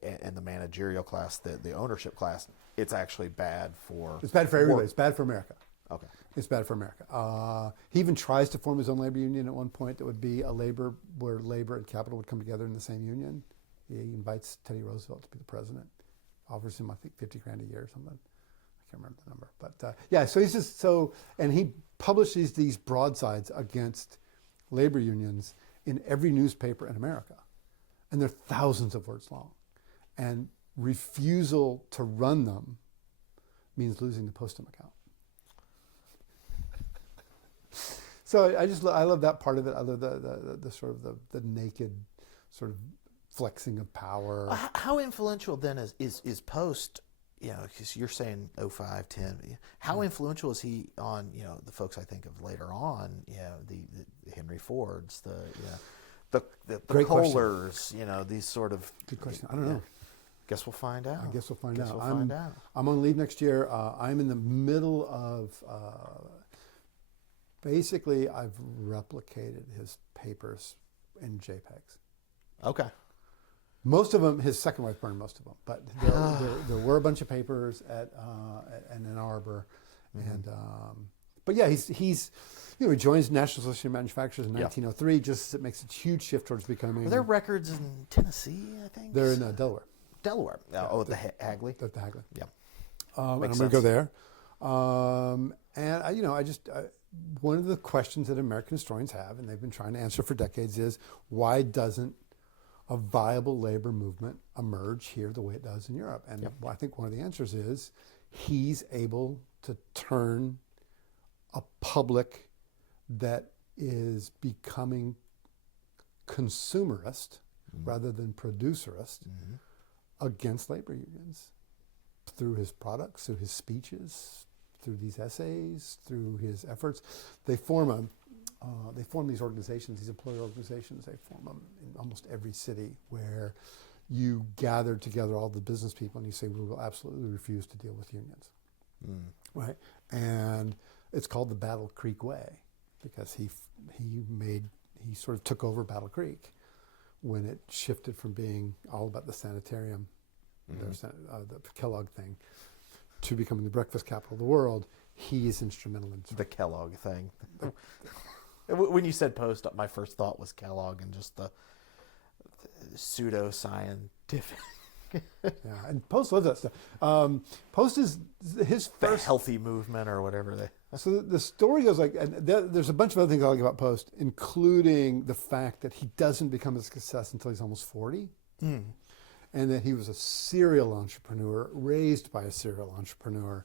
and the managerial class, the ownership class. It's actually bad for. It's bad for everybody. It's bad for America. Okay. It's bad for America. He even tries to form his own labor union at one point that would be where labor and capital would come together in the same union. He invites Teddy Roosevelt to be the president, offers him, I think, $50,000 a year or something. I can't remember the number, but so he's just and he publishes these broadsides against labor unions in every newspaper in America, and they're thousands of words long, and refusal to run them means losing the Postum account. So I love that part of it. I love the sort of the naked sort of flexing of power. How influential then is Post? Because you're saying 05, 10. How influential is he on the folks I think of later on? The Henry Fords, the Kohlers. These sort of. Good question. I don't know. Guess we'll find out. I guess we'll find out. I'm on leave next year. I'm in the middle of. Basically, I've replicated his papers in JPEGs. Okay. Most of them, his second wife burned most of them, but there were a bunch of papers at Ann Arbor, and but yeah, he joins National Association of Manufacturers in 1903. Just as it makes a huge shift towards becoming. Are there records in Tennessee? I think they're in Delaware. Delaware. The Hagley. The Hagley. Yeah. And I'm going to go there, and one of the questions that American historians have, and they've been trying to answer for decades, is why doesn't a viable labor movement emerge here the way it does in Europe? And I think one of the answers is he's able to turn a public that is becoming consumerist rather than producerist against labor unions through his products, through his speeches, through these essays, through his efforts. They form these organizations, these employer organizations. They form them in almost every city where you gather together all the business people and you say, we will absolutely refuse to deal with unions. Right? And it's called the Battle Creek Way because he sort of took over Battle Creek when it shifted from being all about the sanitarium, the Kellogg thing, to becoming the breakfast capital of the world. He is instrumental in the Kellogg thing. When you said Post, my first thought was Kellogg and just the pseudo-scientific. Yeah, and Post loves that stuff. Post is his The first healthy movement or whatever they. So the story goes like, and there's a bunch of other things I like about Post, including the fact that he doesn't become a success until he's almost 40, and that he was a serial entrepreneur, raised by a serial entrepreneur.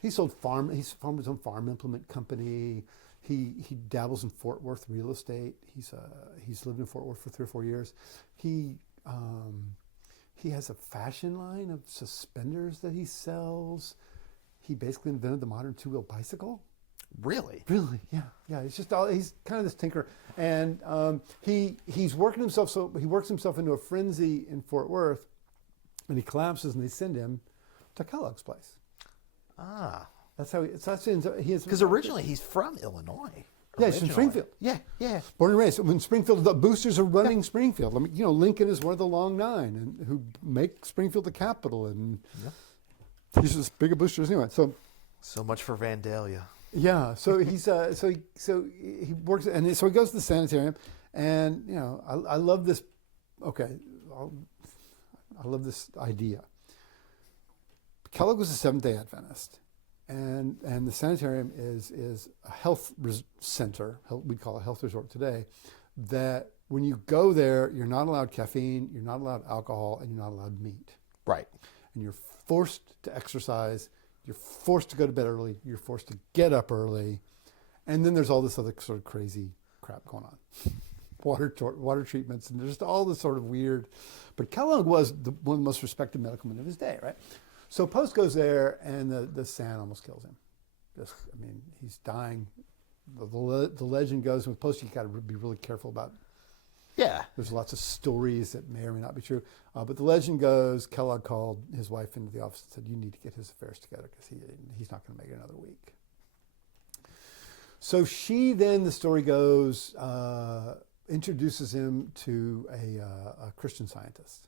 He's formed his own farm implement company. He dabbles in Fort Worth real estate. He's lived in Fort Worth for 3 or 4 years. He has a fashion line of suspenders that he sells. He basically invented the modern 2-wheel bicycle. Really? Really, yeah. He's kind of this tinker, and he's working himself. So he works himself into a frenzy in Fort Worth, and he collapses, and they send him to Kellogg's place. Ah, that's how he is. Because originally he's from Illinois. Yeah, he's from Springfield. Yeah. Born and raised. When Springfield, the Boosters are running Springfield. I mean, Lincoln is one of the Long Nine, and who make Springfield the capital, and he's as big a Booster as anyone. So much for Vandalia. Yeah. So he's so he works, and so he goes to the sanitarium, and I love this. Okay, I love this idea. Kellogg was a Seventh-day Adventist. And the sanitarium is a health center, we call it a health resort today, that when you go there, you're not allowed caffeine, you're not allowed alcohol, and you're not allowed meat. Right. And you're forced to exercise, you're forced to go to bed early, you're forced to get up early, and then there's all this other sort of crazy crap going on. Water treatments, and there's just all this sort of weird. But Kellogg was one of the most respected medical men of his day, right? So Post goes there, and the sand almost kills him. He's dying. The legend goes, with Post, you got to be really careful about. Yeah. There's lots of stories that may or may not be true. But the legend goes, Kellogg called his wife into the office and said, you need to get his affairs together because he's not going to make it another week. So she then, the story goes, introduces him to a Christian Scientist.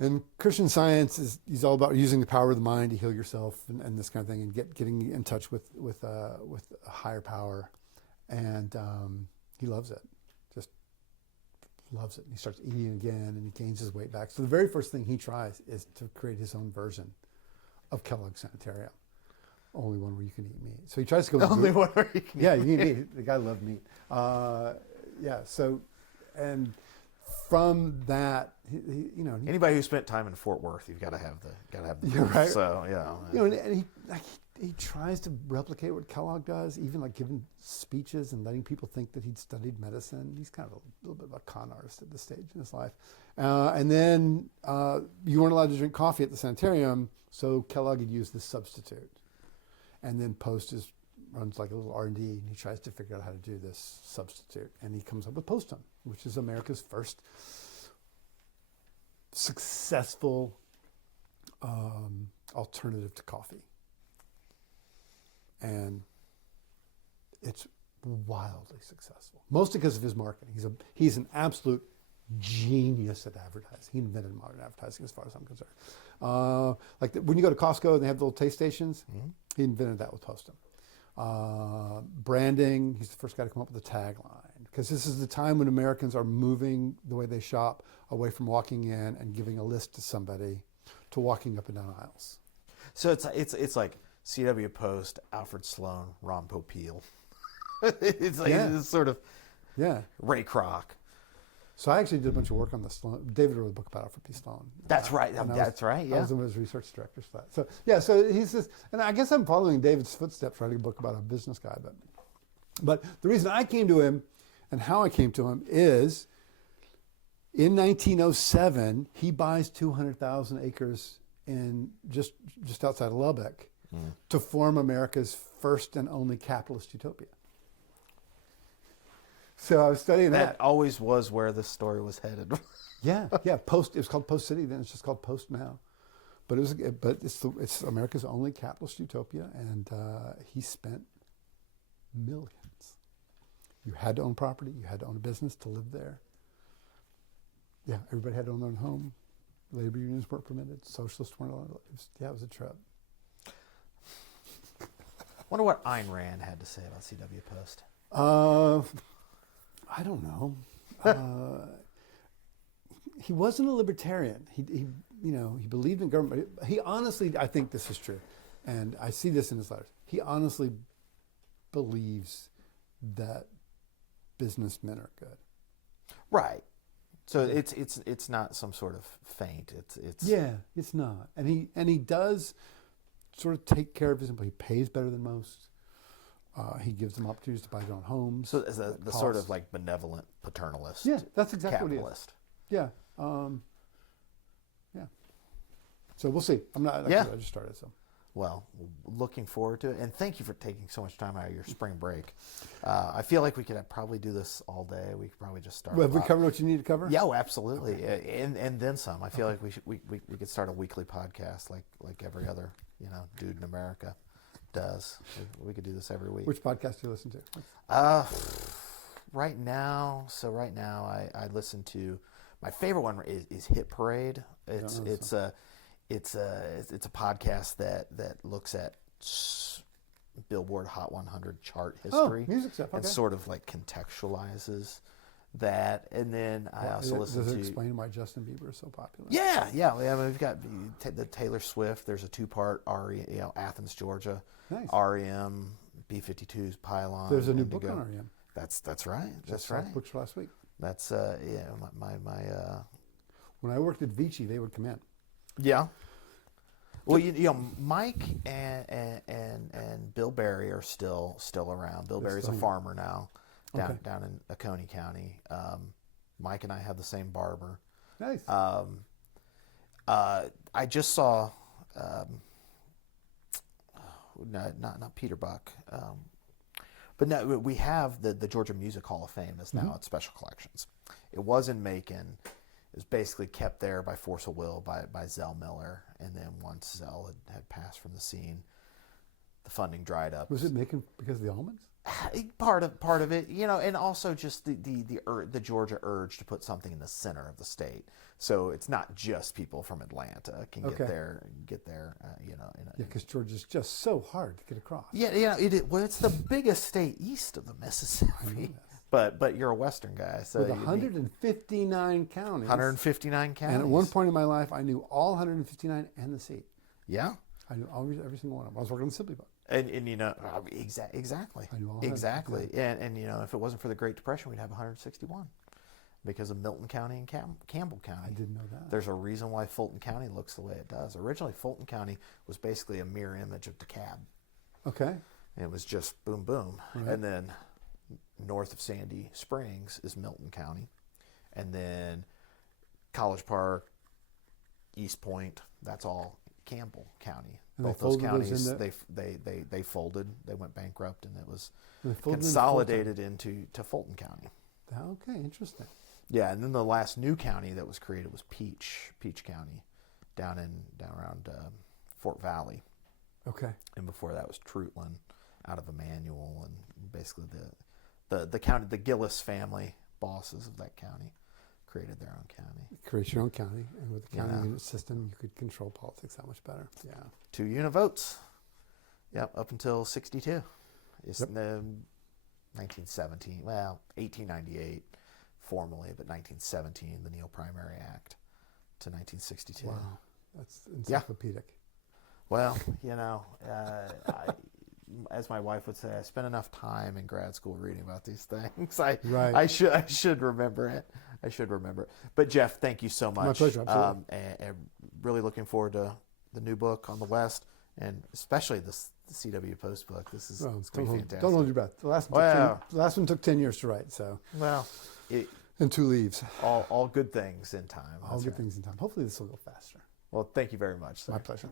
And Christian Science he's all about using the power of the mind to heal yourself and this kind of thing, and getting in touch with a higher power. And he loves it, just loves it. And he starts eating again, and he gains his weight back. So the very first thing he tries is to create his own version of Kellogg's Sanitarium. Only one where you can eat meat. So he tries to go with Only one where you can you can eat meat. The guy loved meat. So, and from that, anybody who spent time in Fort Worth, you've got to have the You're right. So and he tries to replicate what Kellogg does, even like giving speeches and letting people think that he'd studied medicine. He's kind of a little bit of a con artist at this stage in his life. And then you weren't allowed to drink coffee at the sanitarium, so Kellogg had used this substitute. And then Post runs like a little R&D, and he tries to figure out how to do this substitute, and he comes up with Postum, which is America's first successful alternative to coffee. And it's wildly successful, mostly because of his marketing. He's an absolute genius at advertising. He invented modern advertising, as far as I'm concerned. When you go to Costco and they have the little taste stations, he invented that with Postum. Branding, he's the first guy to come up with a tagline, because this is the time when Americans are moving the way they shop away from walking in and giving a list to somebody to walking up and down aisles. So it's like C.W. Post, Alfred Sloan, Ron Popeil. It's like this sort of Ray Kroc. So I actually did a bunch of work on the Sloan. David wrote a book about Alfred P. Sloan. That's right. That's right. Yeah. I was one of his research directors for that. So he's this, and I guess I'm following David's footsteps, writing a book about a business guy. But the reason I came to him, and how I came to him, is in 1907 he buys 200,000 acres in just outside of Lubbock to form America's first and only capitalist utopia. So I was studying that. That always was where this story was headed. Yeah. Post. It was called Post City. Then it's just called Post now. But it's America's only capitalist utopia, and he spent millions. You had to own property. You had to own a business to live there. Yeah, everybody had to own their own home. Labor unions weren't permitted. Socialists weren't allowed. It was a trip. Wonder what Ayn Rand had to say about CW Post. I don't know. He wasn't a libertarian. He believed in government. He honestly, I think this is true, and I see this in his letters. He honestly believes that businessmen are good. Right. So it's not some sort of feint. It's It's not, and he does sort of take care of his employees. He pays better than most. He gives them opportunities to buy their own homes. So as the sort of like benevolent paternalist. Yeah, that's exactly capitalist. what he is. Yeah. Yeah. So we'll see. I just started, so. Well, looking forward to it, and thank you for taking so much time out of your spring break. I feel like we could probably do this all day. We could probably just start. Well, have we covered what you need to cover? Yeah, absolutely, okay. and then some. I feel like we could start a weekly podcast like every other dude in America does. We could do this every week. Which podcast do you listen to? Right now, I listen to, my favorite one is Hit Parade. It's a podcast that looks at Billboard Hot 100 chart history. Oh, music stuff. Okay. And sort of like contextualizes that. And then I also listen to. Does it explain why Justin Bieber is so popular? Yeah. I mean, we've got the Taylor Swift. There's a 2-part Athens, Georgia. Nice. REM, B-52's Pylon. There's a new Indigo. book on REM. That's right. That's right. Books last week. That's my When I worked at Vici, they would come in. Yeah. Well, Mike and Bill Berry are still around. Bill Berry's a farmer now, down in Oconee County. Mike and I have the same barber. Nice. I just saw, not Peter Buck, but no, we have the Georgia Music Hall of Fame is now at Special Collections. It was in Macon. It was basically kept there by force of will by Zell Miller, and then once Zell had passed from the scene, the funding dried up. Was it Macon because of the almonds? Part of it, and also just the Georgia urge to put something in the center of the state, so it's not just people from Atlanta can get there. Because Georgia's just so hard to get across. Yeah, it's the biggest state east of the Mississippi. But you're a Western guy, so with 159 counties. 159 counties. And at one point in my life, I knew all 159 and the seat. Yeah. I knew every single one of them. I was working on the Sibley book. And exactly. I knew all exactly. And if it wasn't for the Great Depression, we'd have 161 because of Milton County and Campbell County. I didn't know that. There's a reason why Fulton County looks the way it does. Originally, Fulton County was basically a mirror image of DeKalb. Okay. And it was just boom, boom. Right. And then north of Sandy Springs is Milton County. And then College Park, East Point, that's all Campbell County. And both those counties, they folded. They went bankrupt, and it was consolidated into Fulton County. Okay, interesting. Yeah, and then the last new county that was created was Peach County, down around Fort Valley. Okay. And before that was Trutland, out of Emmanuel, and basically the county, the Gillis family, bosses of that county, created their own county. Create your own county, and with the county unit system, you could control politics that much better. Yeah. 2 unit votes. Yep, up until 62. It's 1917. Well, 1898 formally, but 1917, the Neal Primary Act to 1962. Wow, that's encyclopedic. Well, as my wife would say, I spent enough time in grad school reading about these things. I should remember it. But Jeff, thank you so much. My pleasure. Absolutely. And really looking forward to the new book on the West, and especially the CW Post book. This is it's going to be fantastic. Don't hold your breath. The last one took 10 years to write. So and 2 leaves. All good things in time. All good things in time. Hopefully this will go faster. Well, thank you very much, sir. My pleasure.